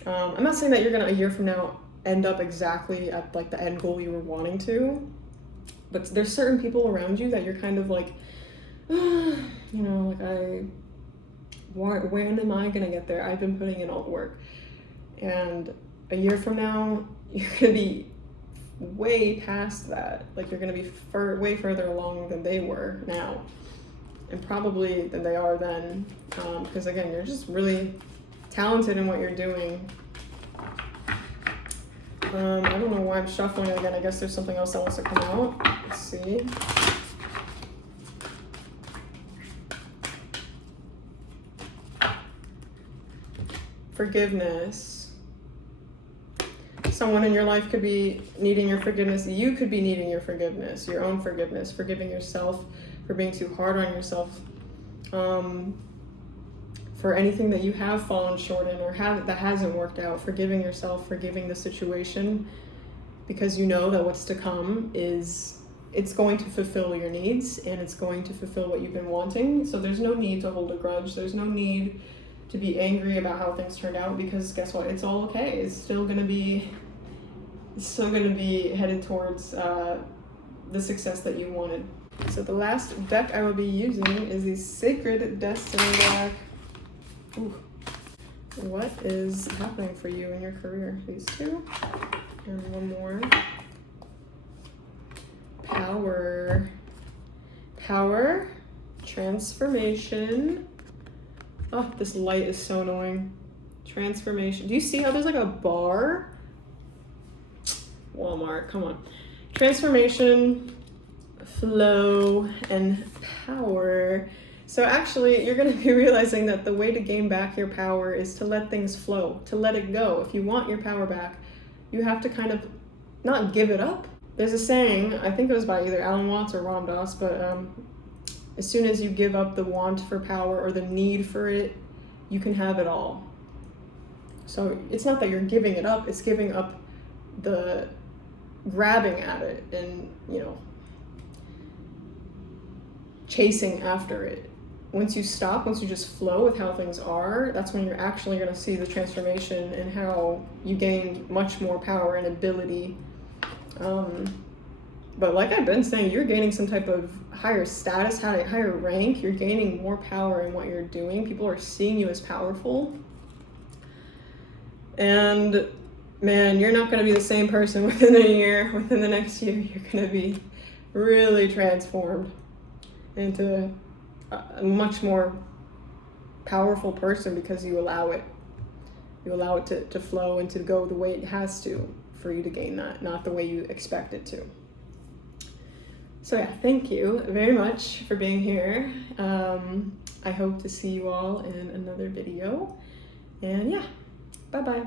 I'm not saying that you're going to, a year from now, end up exactly at like the end goal you were wanting to, but there's certain people around you that you're kind of like, you know, like when am I going to get there? I've been putting in all the work. And a year from now, you're going to be way past that. Like you're going to be way further along than they were now, and probably than they are then, because again, you're just really talented in what you're doing. I don't know why I'm shuffling again. I guess there's something else that wants to come out. Let's see. Forgiveness. Someone in your life could be needing your forgiveness. You could be needing your forgiveness, your own forgiveness, forgiving yourself for being too hard on yourself. For anything that you have fallen short in or that hasn't worked out, forgiving yourself, forgiving the situation, because you know that what's to come it's going to fulfill your needs and it's going to fulfill what you've been wanting. So there's no need to hold a grudge. There's no need to be angry about how things turned out, because guess what? It's all okay. It's still gonna be headed towards the success that you wanted. So the last deck I will be using is the Sacred Destiny deck. Ooh. What is happening for you in your career? These two. And one more. Power. Power. Transformation. Oh, this light is so annoying. Transformation. Do you see how there's like a bar? Walmart, come on. Transformation, flow, and power. So actually, you're going to be realizing that the way to gain back your power is to let things flow, to let it go. If you want your power back, you have to kind of not give it up. There's a saying, I think it was by either Alan Watts or Ram Dass, but as soon as you give up the want for power or the need for it, you can have it all. So it's not that you're giving it up, it's giving up the grabbing at it and, you know, chasing after it. Once you stop, once you just flow with how things are, that's when you're actually going to see the transformation and how you gain much more power and ability. But like I've been saying, you're gaining some type of higher status, higher rank. You're gaining more power in what you're doing. People are seeing you as powerful. And man, you're not going to be the same person within a year. Within the next year, you're going to be really transformed into a much more powerful person because you allow it. You allow it to flow and to go the way it has to for you to gain that, not the way you expect it to. So yeah, thank you very much for being here. I hope to see you all in another video. And yeah, bye-bye.